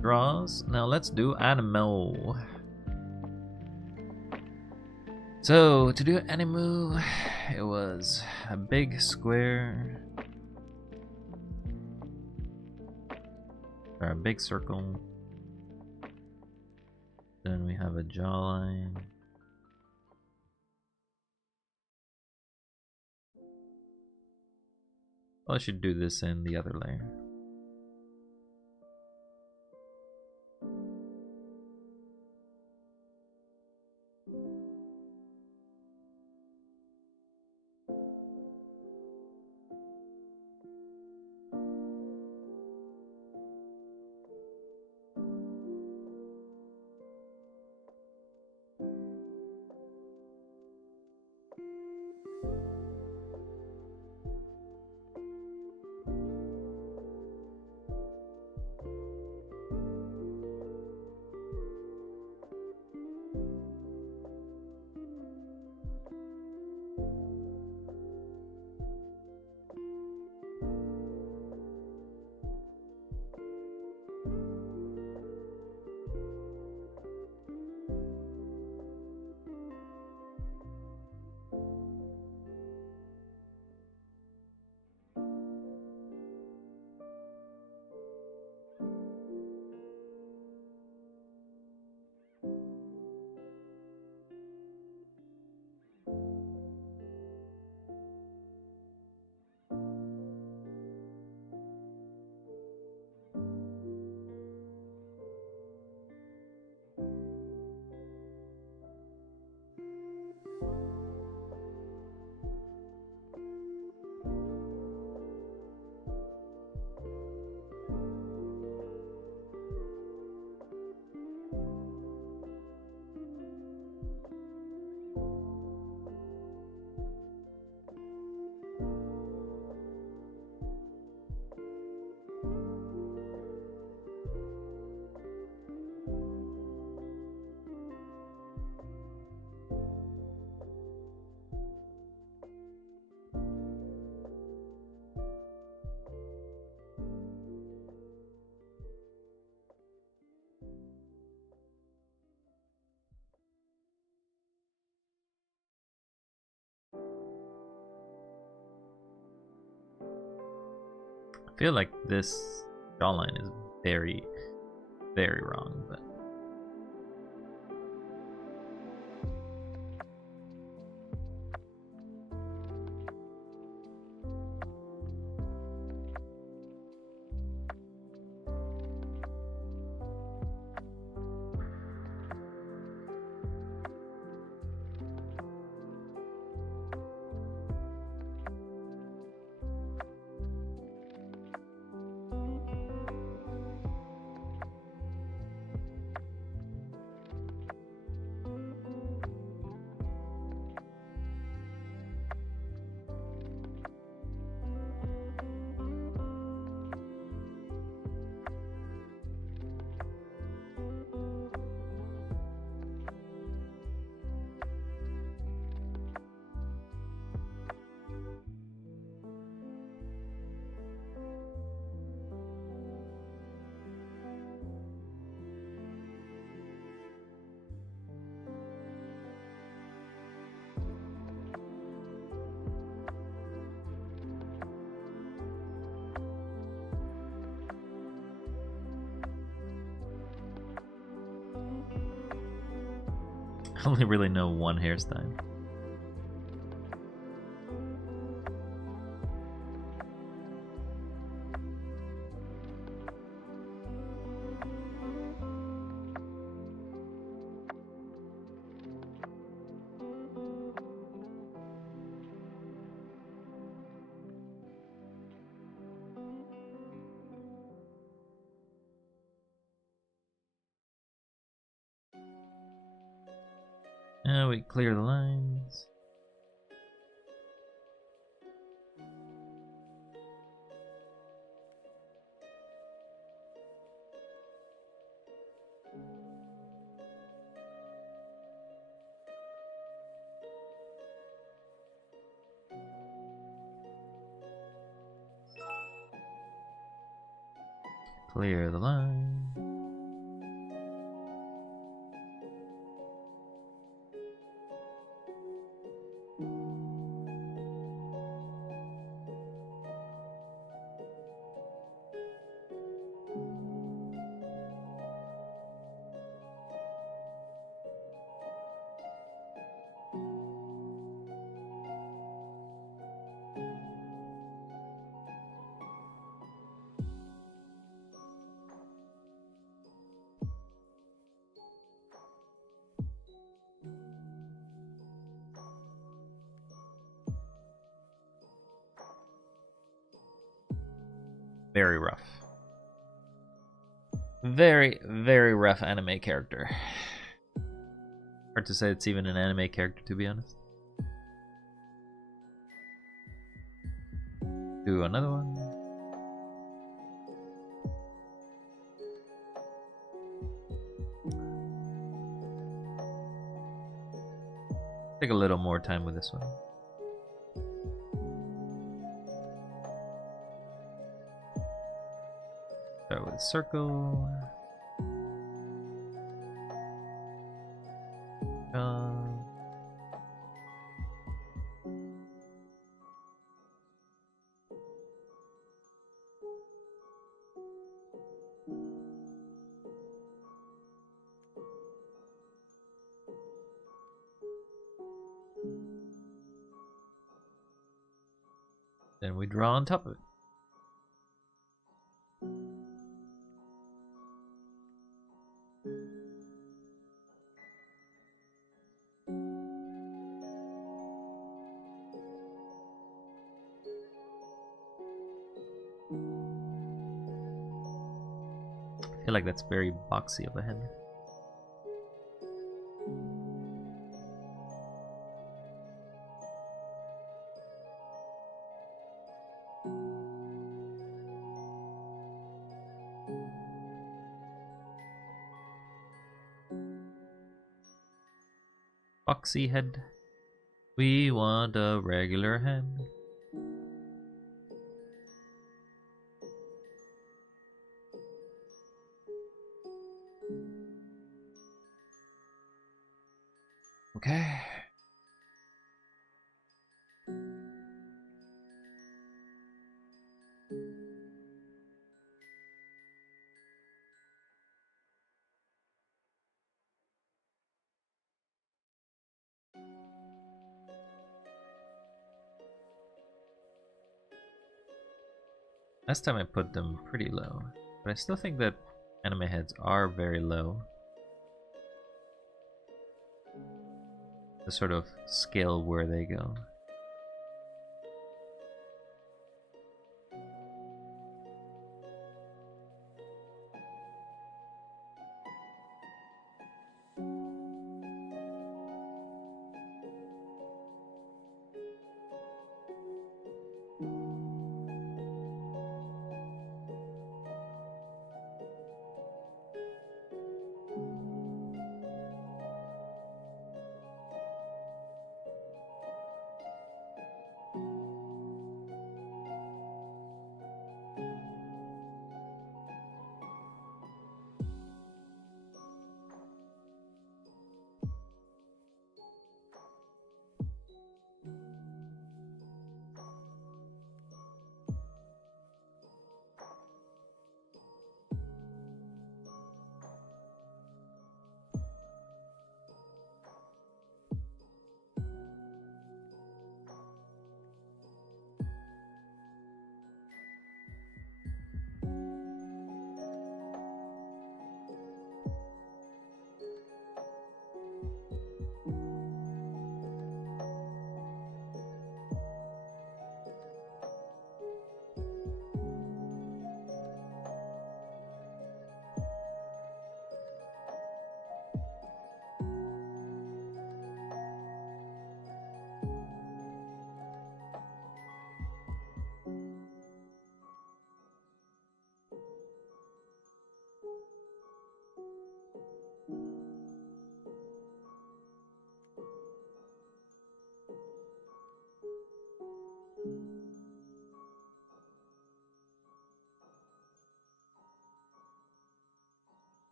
draws. Now let's do animal. So to do animal, it was a big square or a big circle. Then we have a jawline. Well, I should do this in the other layer. I feel like this jawline is very, very wrong, but only really know one hairstyle. Now we clear the lines. Clear the line. Very rough. Very, very rough anime character. Hard to say it's even an anime character, to be honest. Do another one. Take a little more time with this one. Start with a circle. Then we draw on top of it. I feel like that's very boxy of a head. Boxy head. We want a regular head. Okay. Last time I put them pretty low, but I still think that anime heads are very low. To sort of scale where they go.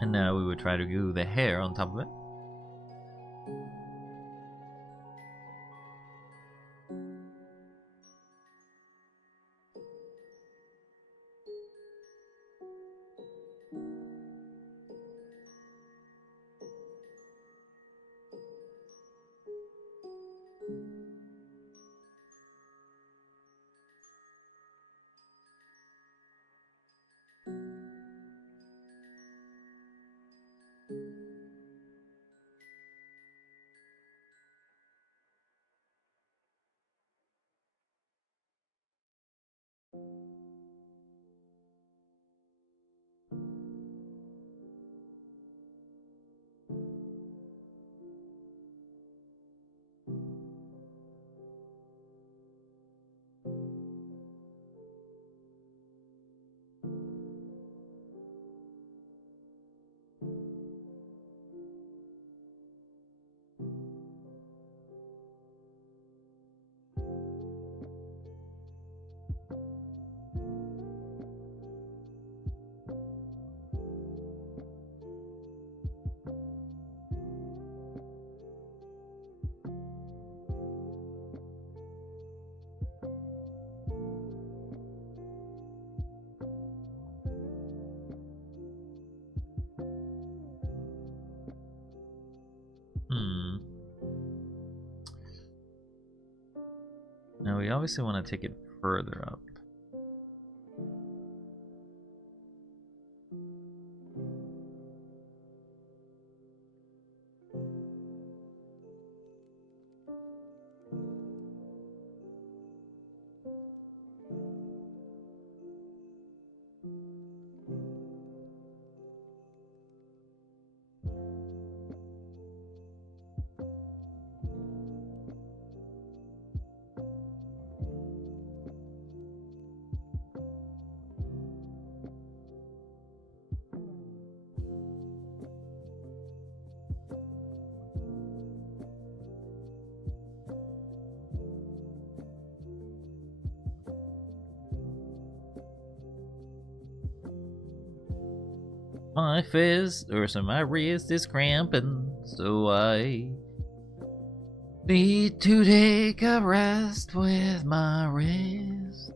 And now we would try to glue the hair on top of it. Now we obviously want to take it further up. My fist, or so my wrist is cramping, so I need to take a rest with my wrist.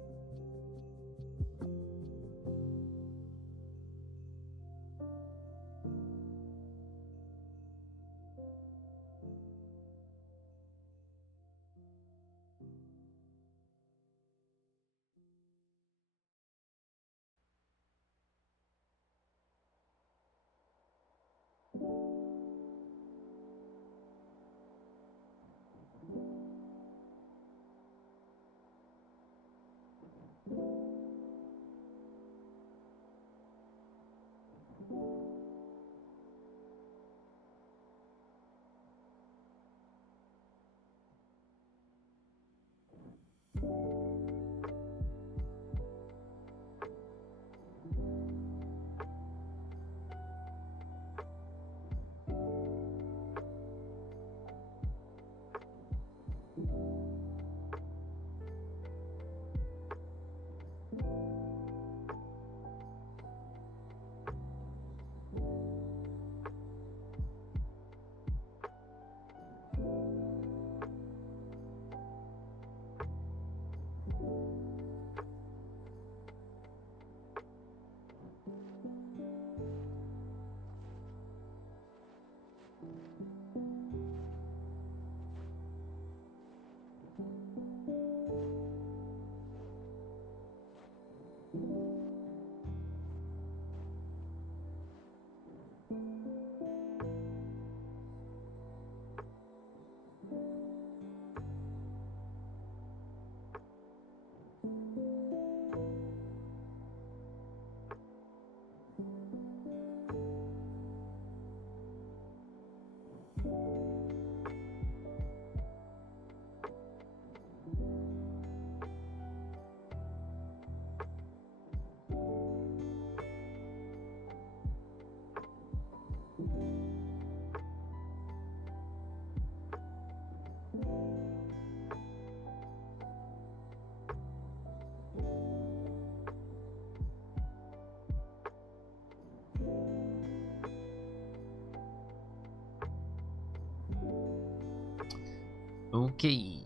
Okay.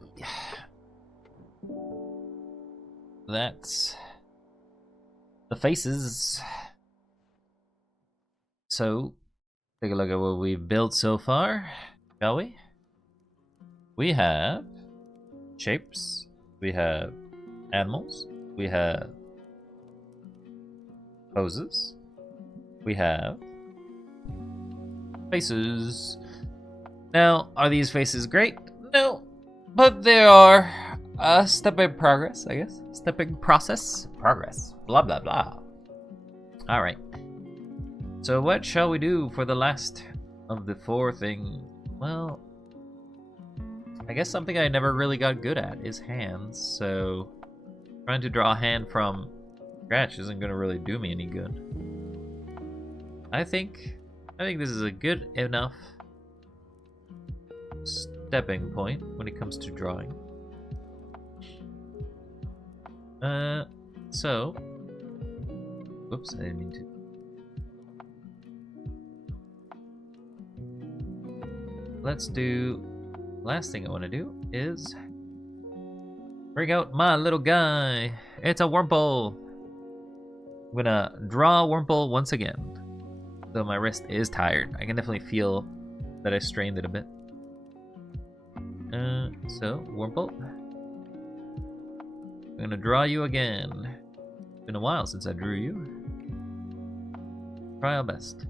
That's the faces. So, take a look at what we've built so far, shall we? We have shapes, we have animals, we have poses, we have faces. Now, are these faces great? No, but they are a step in progress, I guess. Step in process. Progress. Blah, blah, blah. Alright. So what shall we do for the last of the 4 things? Well, I guess something I never really got good at is hands, so trying to draw a hand from scratch isn't gonna really do me any good. I think this is a good enough stepping point when it comes to drawing. So, whoops, I didn't mean to. Let's do, last thing I want to do is bring out my little guy. It's a Wurmple. I'm gonna draw a Wurmple once again, though my wrist is tired. I can definitely feel that I strained it a bit. So, Wurmple, I'm gonna draw you again. It's been a while since I drew you. Try our best.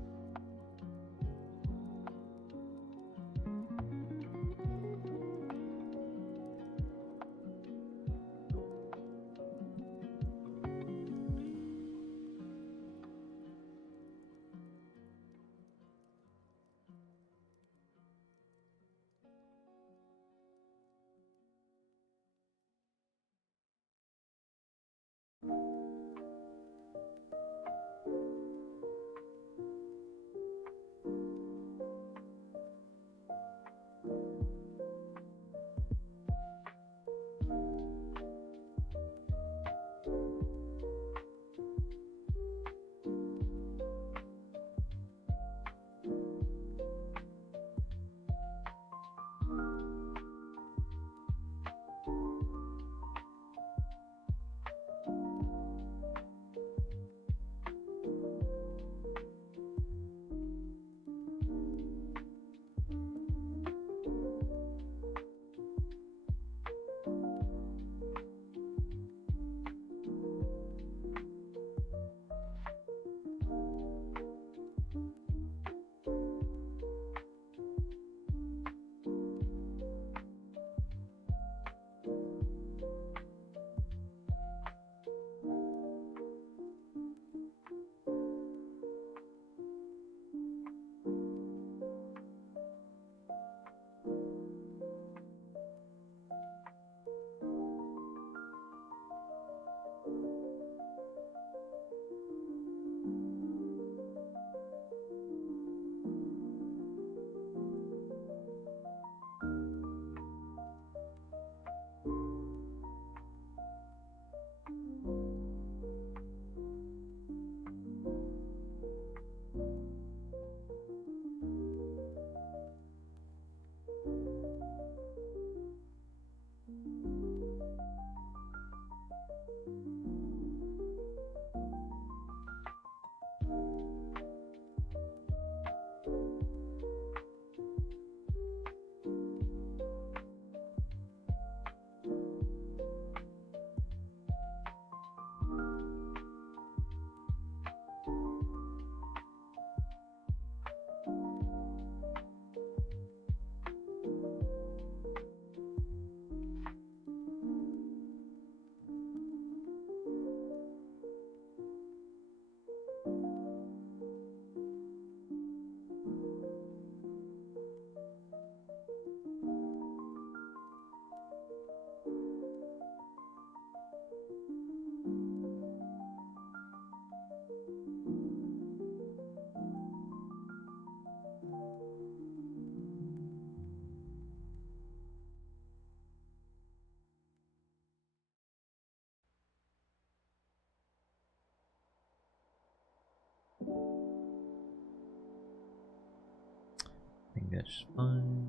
I think that's fine.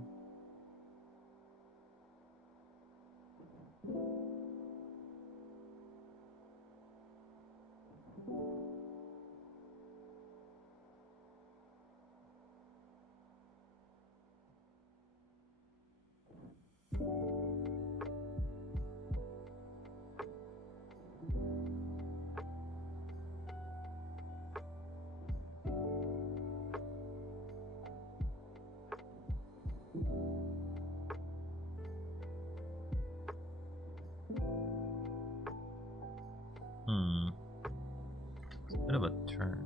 Bit of a turn.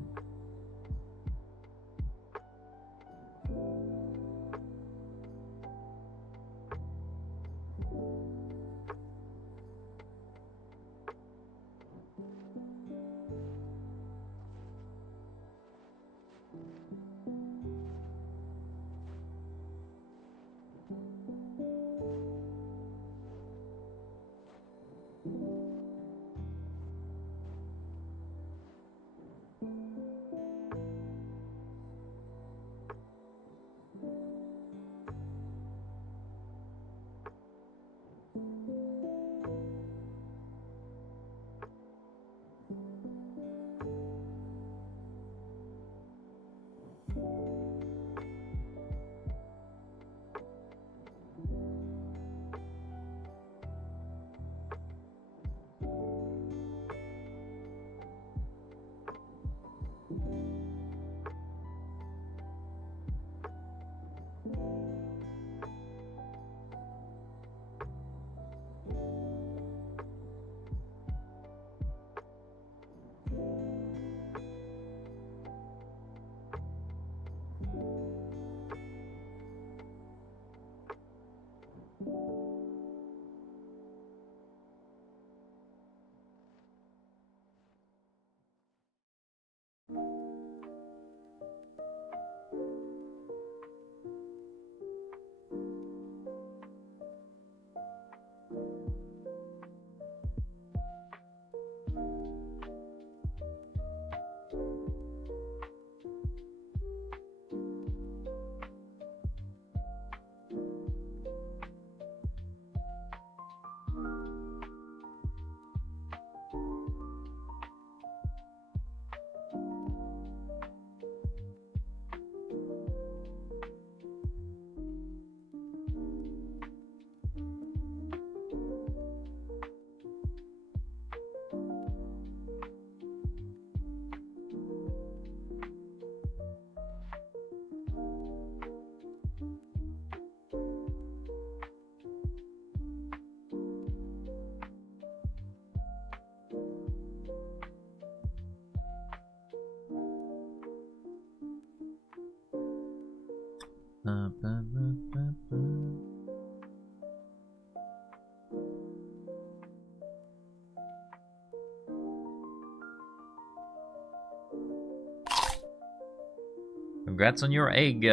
Congrats on your egg.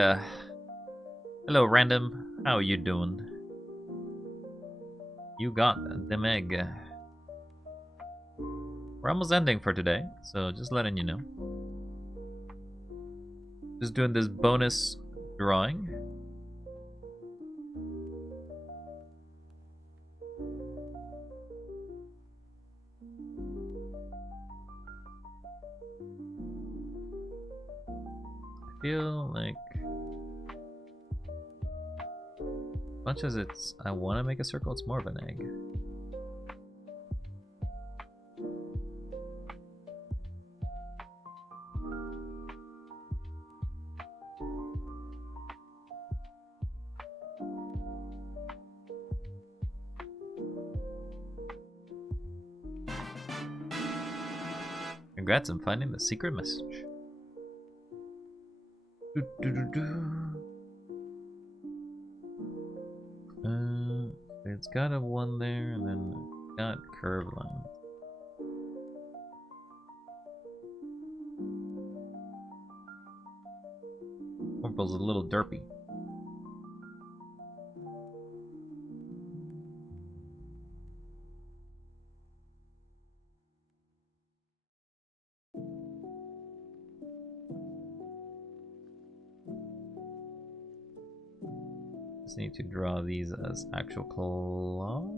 Hello, random. How you doing? You got them egg. We're almost ending for today, so just letting you know. Just doing this bonus drawing. I feel like as much as I want to make a circle, it's more of an egg. Congrats on finding the secret message. It's got a 1 there, and then it's got curve lines. Purple's a little derpy. Just need to draw these as actual claws.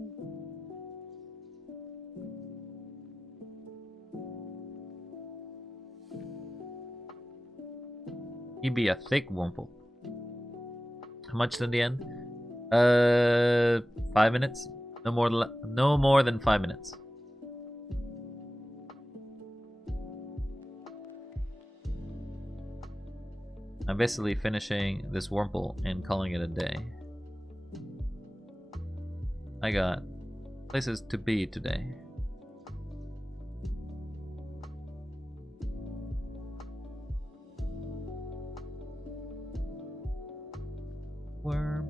He'd be a thick wumple. How much in the end? 5 minutes. No more than 5 minutes. I'm basically finishing this wumple and calling it a day. I got places to be today.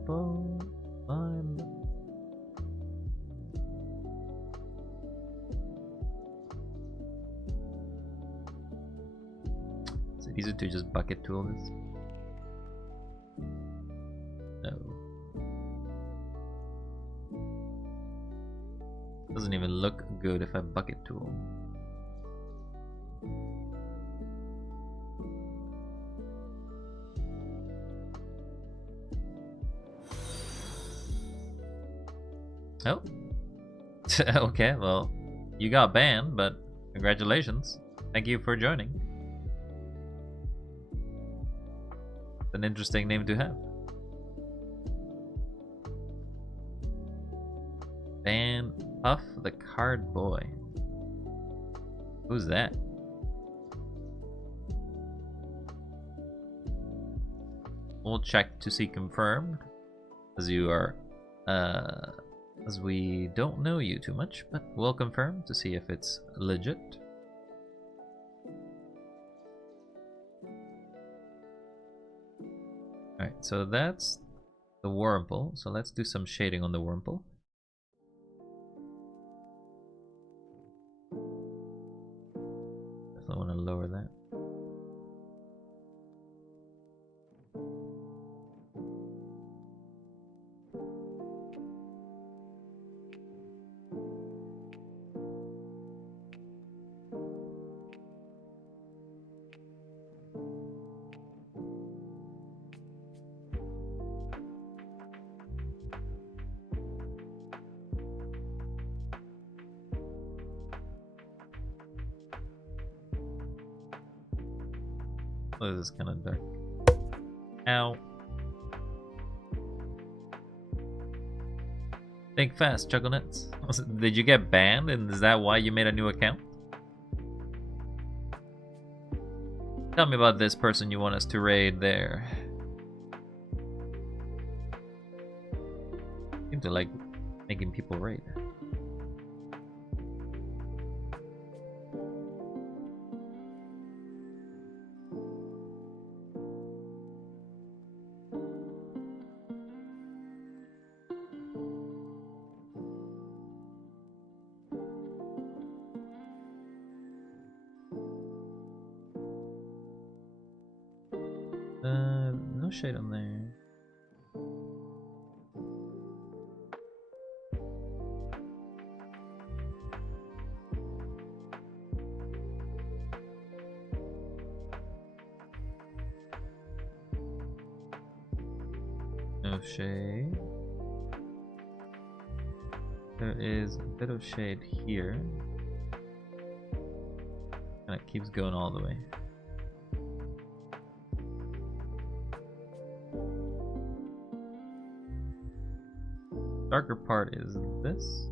Wumple. Fine. Is it easy to just bucket tool this? No. Doesn't even look good if I bucket tool. Oh. Okay, well, you got banned, but congratulations. Thank you for joining. It's an interesting name to have. Ban Puff the Card Boy. Who's that? We'll check to see confirmed, as you are, as we don't know you too much, but we'll confirm to see if it's legit. Alright, so that's the Wurmple. So let's do some shading on the Wurmple. Definitely want to lower that. Oh, this is kind of dark. Ow. Think fast, Chuckle Nuts. Did you get banned, and is that why you made a new account? Tell me about this person you want us to raid there. Seem to like making people raid. No shade on there. No shade. There is a bit of shade here. And it keeps going all the way. Darker part is this,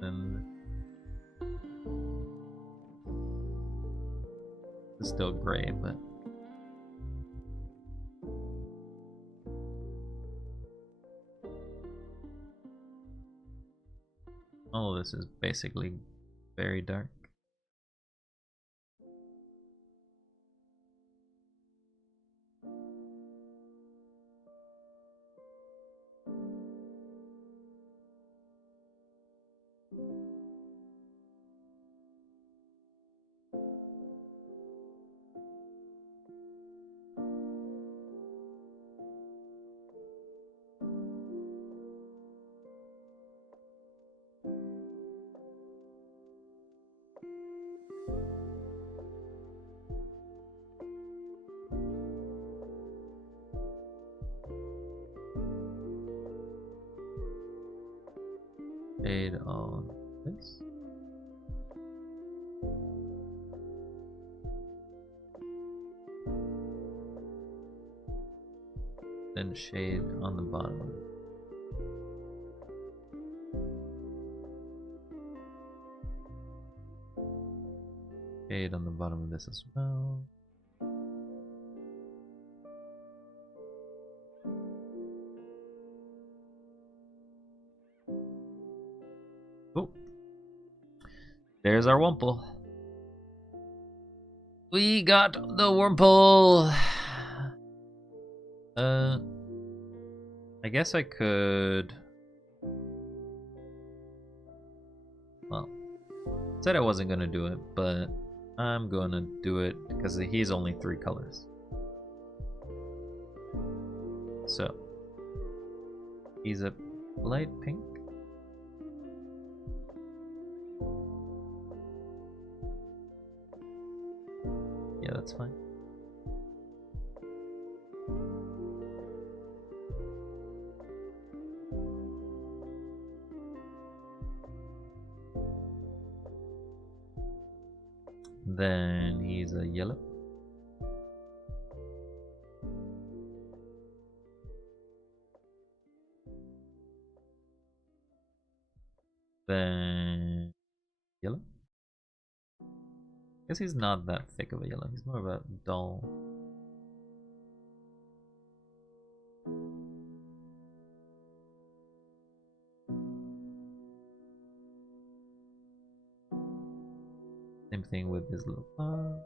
and it's still gray, but all of this is basically very dark. Shade on this. Then shade on the bottom. Shade on the bottom of this as well. Oh, there's our Wumple. We got the Wurmple. I guess I could. Well, said I wasn't gonna do it, but I'm gonna do it because he's only 3 colors. So he's a light pink. Yeah, that's fine. Then he's a yellow. Then yellow. Guess he's not that thick of a yellow. He's more of a dull. Same thing with his little paw.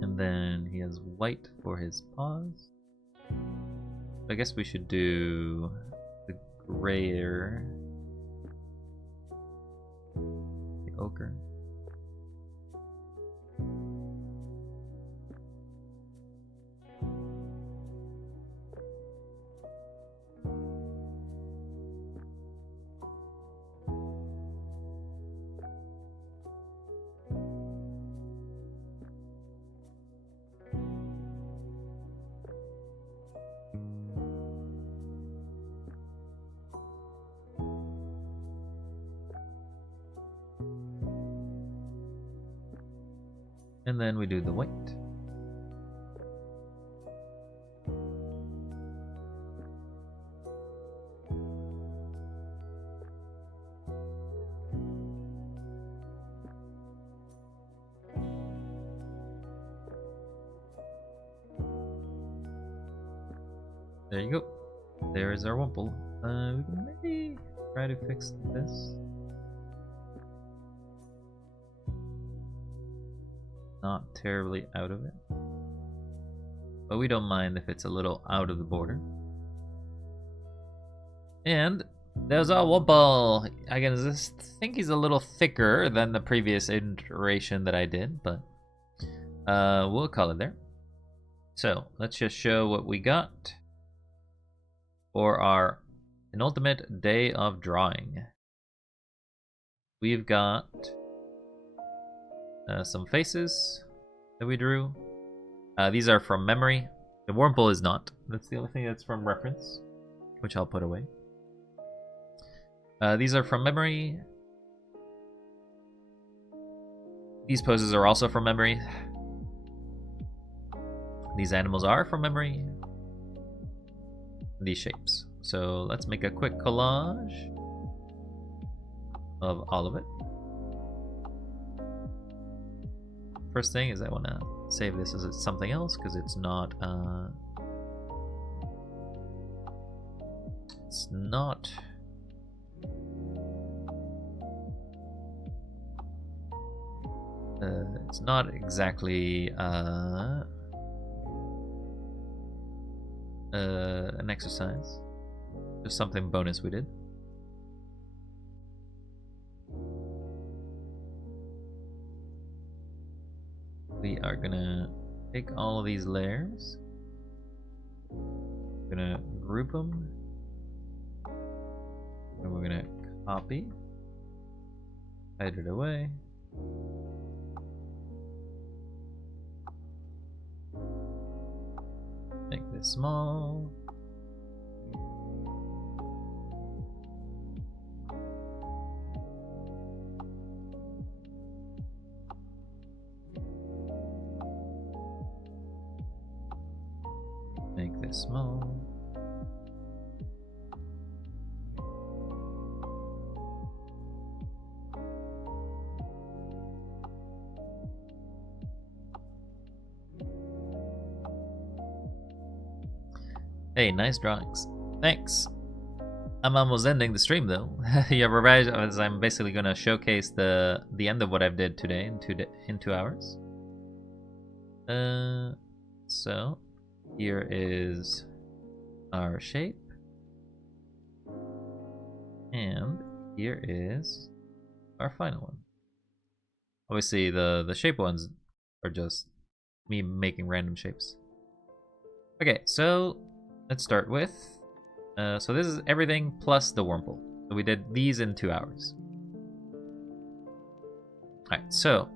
And then he has white for his paws. I guess we should do the grayer, the ochre. And then we do the white. There you go. There is our wimple. We can maybe try to fix this. Not terribly out of it, but we don't mind if it's a little out of the border. And there's our wimple. I can just think he's a little thicker than the previous iteration that I did, but we'll call it there. So let's just show what we got for our penultimate day of drawing. We've got some faces that we drew. These are from memory. The wimple is not. That's the only thing that's from reference, which I'll put away. These are from memory. These poses are also from memory. These animals are from memory. These shapes. So let's make a quick collage of all of it. First thing is I want to save this as something else because it's not it's not exactly an exercise, just something bonus we did. We are gonna take all of these layers, we're gonna group them, and we're gonna copy, hide it away, make this small, make this small. Hey, nice drawings. Thanks. I'm almost ending the stream though. Yeah, right, as I'm basically gonna showcase the end of what I've did today in 2 hours. So here is our shape, and here is our final one. Obviously, the shape ones are just me making random shapes. Okay, so let's start with. So this is everything plus the Wurmple. So we did these in 2 hours. Alright, so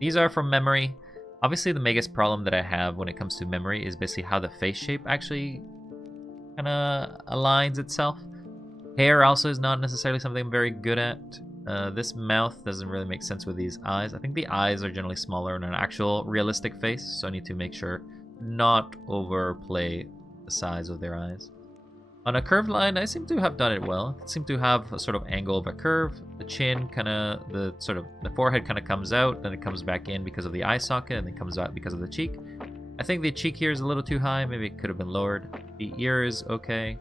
these are from memory. Obviously, the biggest problem that I have when it comes to memory is basically how the face shape actually kind of aligns itself. Hair also is not necessarily something I'm very good at. This mouth doesn't really make sense with these eyes. I think the eyes are generally smaller than an actual realistic face, so I need to make sure not overplay the size of their eyes. On a curved line, I seem to have done it well. I seem to have a sort of angle of a curve. The chin the forehead kind of comes out, then it comes back in because of the eye socket, and then comes out because of the cheek. I think the cheek here is a little too high. Maybe it could have been lowered. The ear is okay.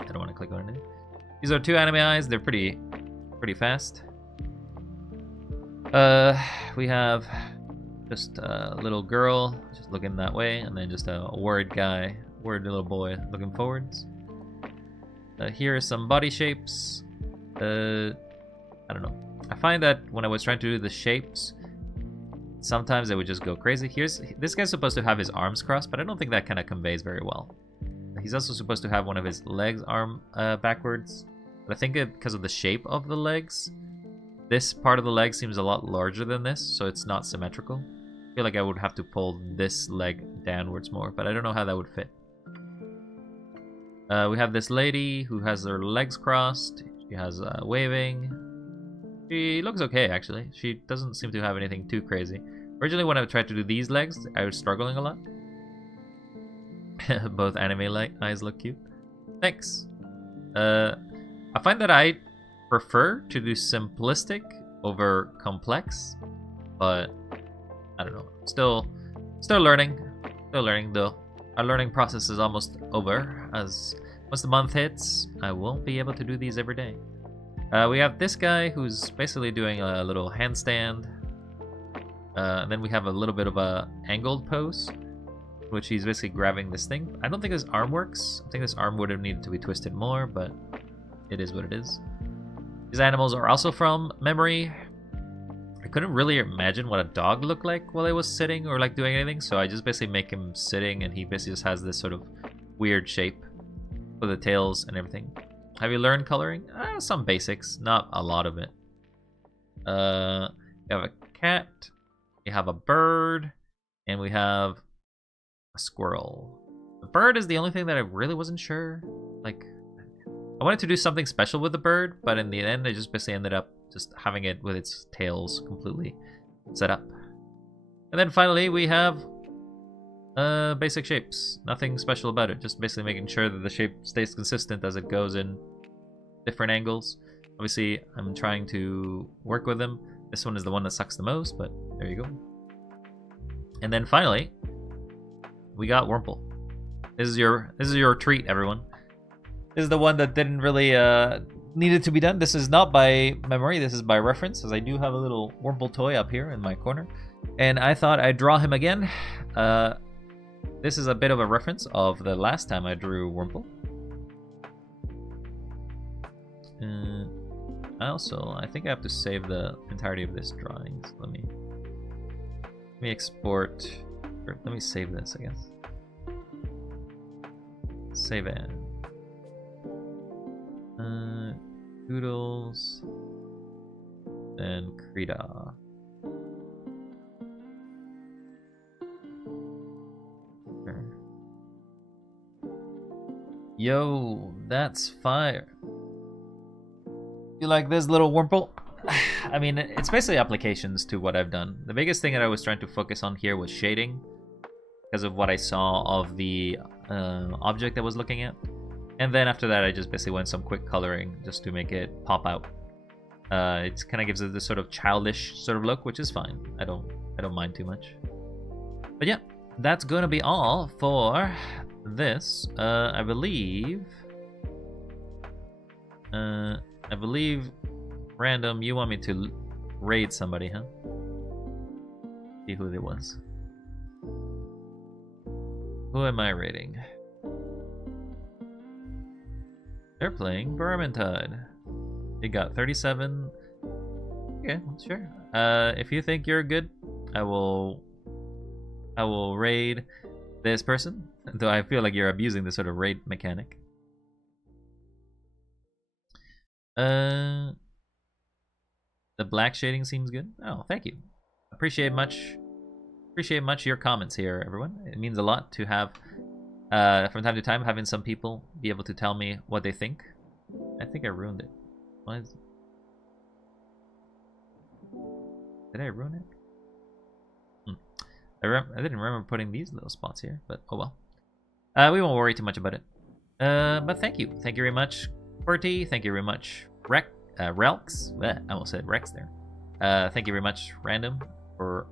I don't want to click on it. These are 2 anime eyes. They're pretty fast. We have just a little girl just looking that way, and then just a worried little boy looking forwards. Here are some body shapes. I don't know. I find that when I was trying to do the shapes, sometimes they would just go crazy. This guy's supposed to have his arms crossed, but I don't think that kind of conveys very well. He's also supposed to have one of his legs backwards, but I think because of the shape of the legs, this part of the leg seems a lot larger than this, so it's not symmetrical. I feel like I would have to pull this leg downwards more, but I don't know how that would fit. We have this lady who has her legs crossed. She has waving. She looks okay, actually. She doesn't seem to have anything too crazy. Originally, when I tried to do these legs, I was struggling a lot. Both anime eyes look cute. Thanks. I find that I prefer to do simplistic over complex, but I don't know. Still learning. Still learning though. Our learning process is almost over. As once the month hits, I won't be able to do these every day. We have this guy who's basically doing a little handstand. And then we have a little bit of a angled pose, which he's basically grabbing this thing. I don't think his arm works. I think this arm would have needed to be twisted more, but it is what it is. These animals are also from memory. I couldn't really imagine what a dog looked like while I was sitting or like doing anything, so I just basically make him sitting, and he basically just has this sort of weird shape with the tails and everything. Have you learned coloring? Some basics, not a lot of it. We have a cat, we have a bird, and we have a squirrel. The bird is the only thing that I really wasn't sure. Like, I wanted to do something special with the bird, but in the end I just basically ended up just having it with its tails completely set up. And then finally we have basic shapes. Nothing special about it, just basically making sure that the shape stays consistent as it goes in different angles. Obviously I'm trying to work with them. This one is the one that sucks the most, but there you go. And then finally we got Wurmple. This is your treat, everyone. This is the one that didn't really needed to be done. This is not by memory, this is by reference, as I do have a little Wurmple toy up here in my corner, and I thought I'd draw him again. This is a bit of a reference of the last time I drew Wurmple. I think I have to save the entirety of this drawing. So let me export, or let me save this, I guess. Save it. Doodles and Krita. Sure. Yo, that's fire. You like this little Wurmple? I mean, it's basically applications to what I've done. The biggest thing that I was trying to focus on here was shading, because of what I saw of the object I was looking at. And then after that, I just basically went some quick coloring just to make it pop out. It kind of gives it this sort of childish sort of look, which is fine. I don't mind too much. But yeah, that's gonna be all for this. I believe I believe, random, you want me to raid somebody, huh? See who it was. Who am I raiding? They're playing Vermintide. They got 37. Okay, sure. If you think you're good, I will raid this person. Though I feel like you're abusing this sort of raid mechanic. The black shading seems good. Oh, thank you. Appreciate much your comments here, everyone. It means a lot to have, from time to time, having some people be able to tell me what they think. I think I ruined it. Why is... Did I ruin it? I didn't remember putting these little spots here, but oh well. We won't worry too much about it. But thank you. Thank you very much, Qwerty. Thank you very much, Relx. I almost said Rex there. Thank you very much, Random, for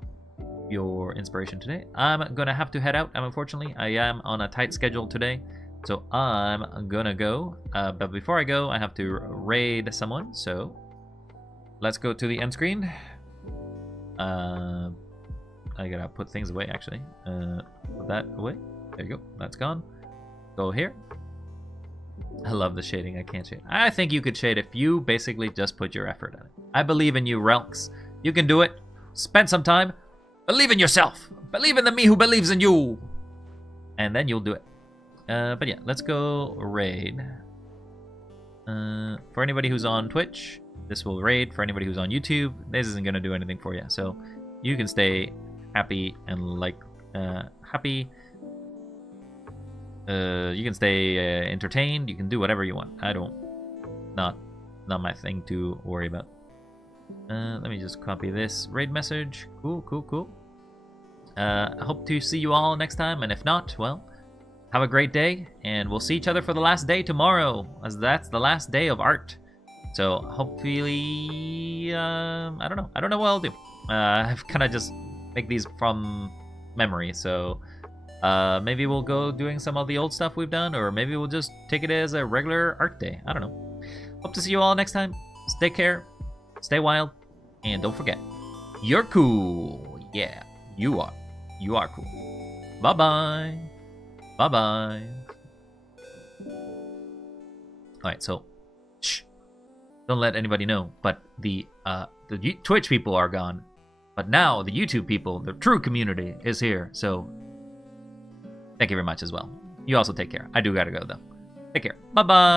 your inspiration today. I'm gonna have to head out. Unfortunately, I am on a tight schedule today, so I'm gonna go. But before I go, I have to raid someone. So let's go to the end screen. I gotta put things away actually. Put that away. There you go. That's gone. Go here. I love the shading. I can't shade. I think you could shade if you basically just put your effort in it. I believe in you, Relx. You can do it. Spend some time. Believe in yourself. Believe in the me who believes in you. And then you'll do it. But yeah, let's go raid. For anybody who's on Twitch, this will raid. For anybody who's on YouTube, this isn't going to do anything for you. So you can stay happy and like happy. You can stay entertained. You can do whatever you want. Not my thing to worry about. Let me just copy this raid message. Cool. I hope to see you all next time, and if not, well, have a great day, and we'll see each other for the last day tomorrow, as that's the last day of art. So hopefully, I don't know what I'll do. I've kind of just make these from memory, so maybe we'll go doing some of the old stuff we've done, or maybe we'll just take it as a regular art day. I don't know. Hope to see you all next time. Take care, stay wild, and don't forget, you're cool. Yeah, you are. You are cool. Bye-bye. Bye-bye. Alright, so shh. Don't let anybody know, but the Twitch people are gone. But now the YouTube people, the true community, is here. So thank you very much as well. You also take care. I do gotta go though. Take care. Bye-bye.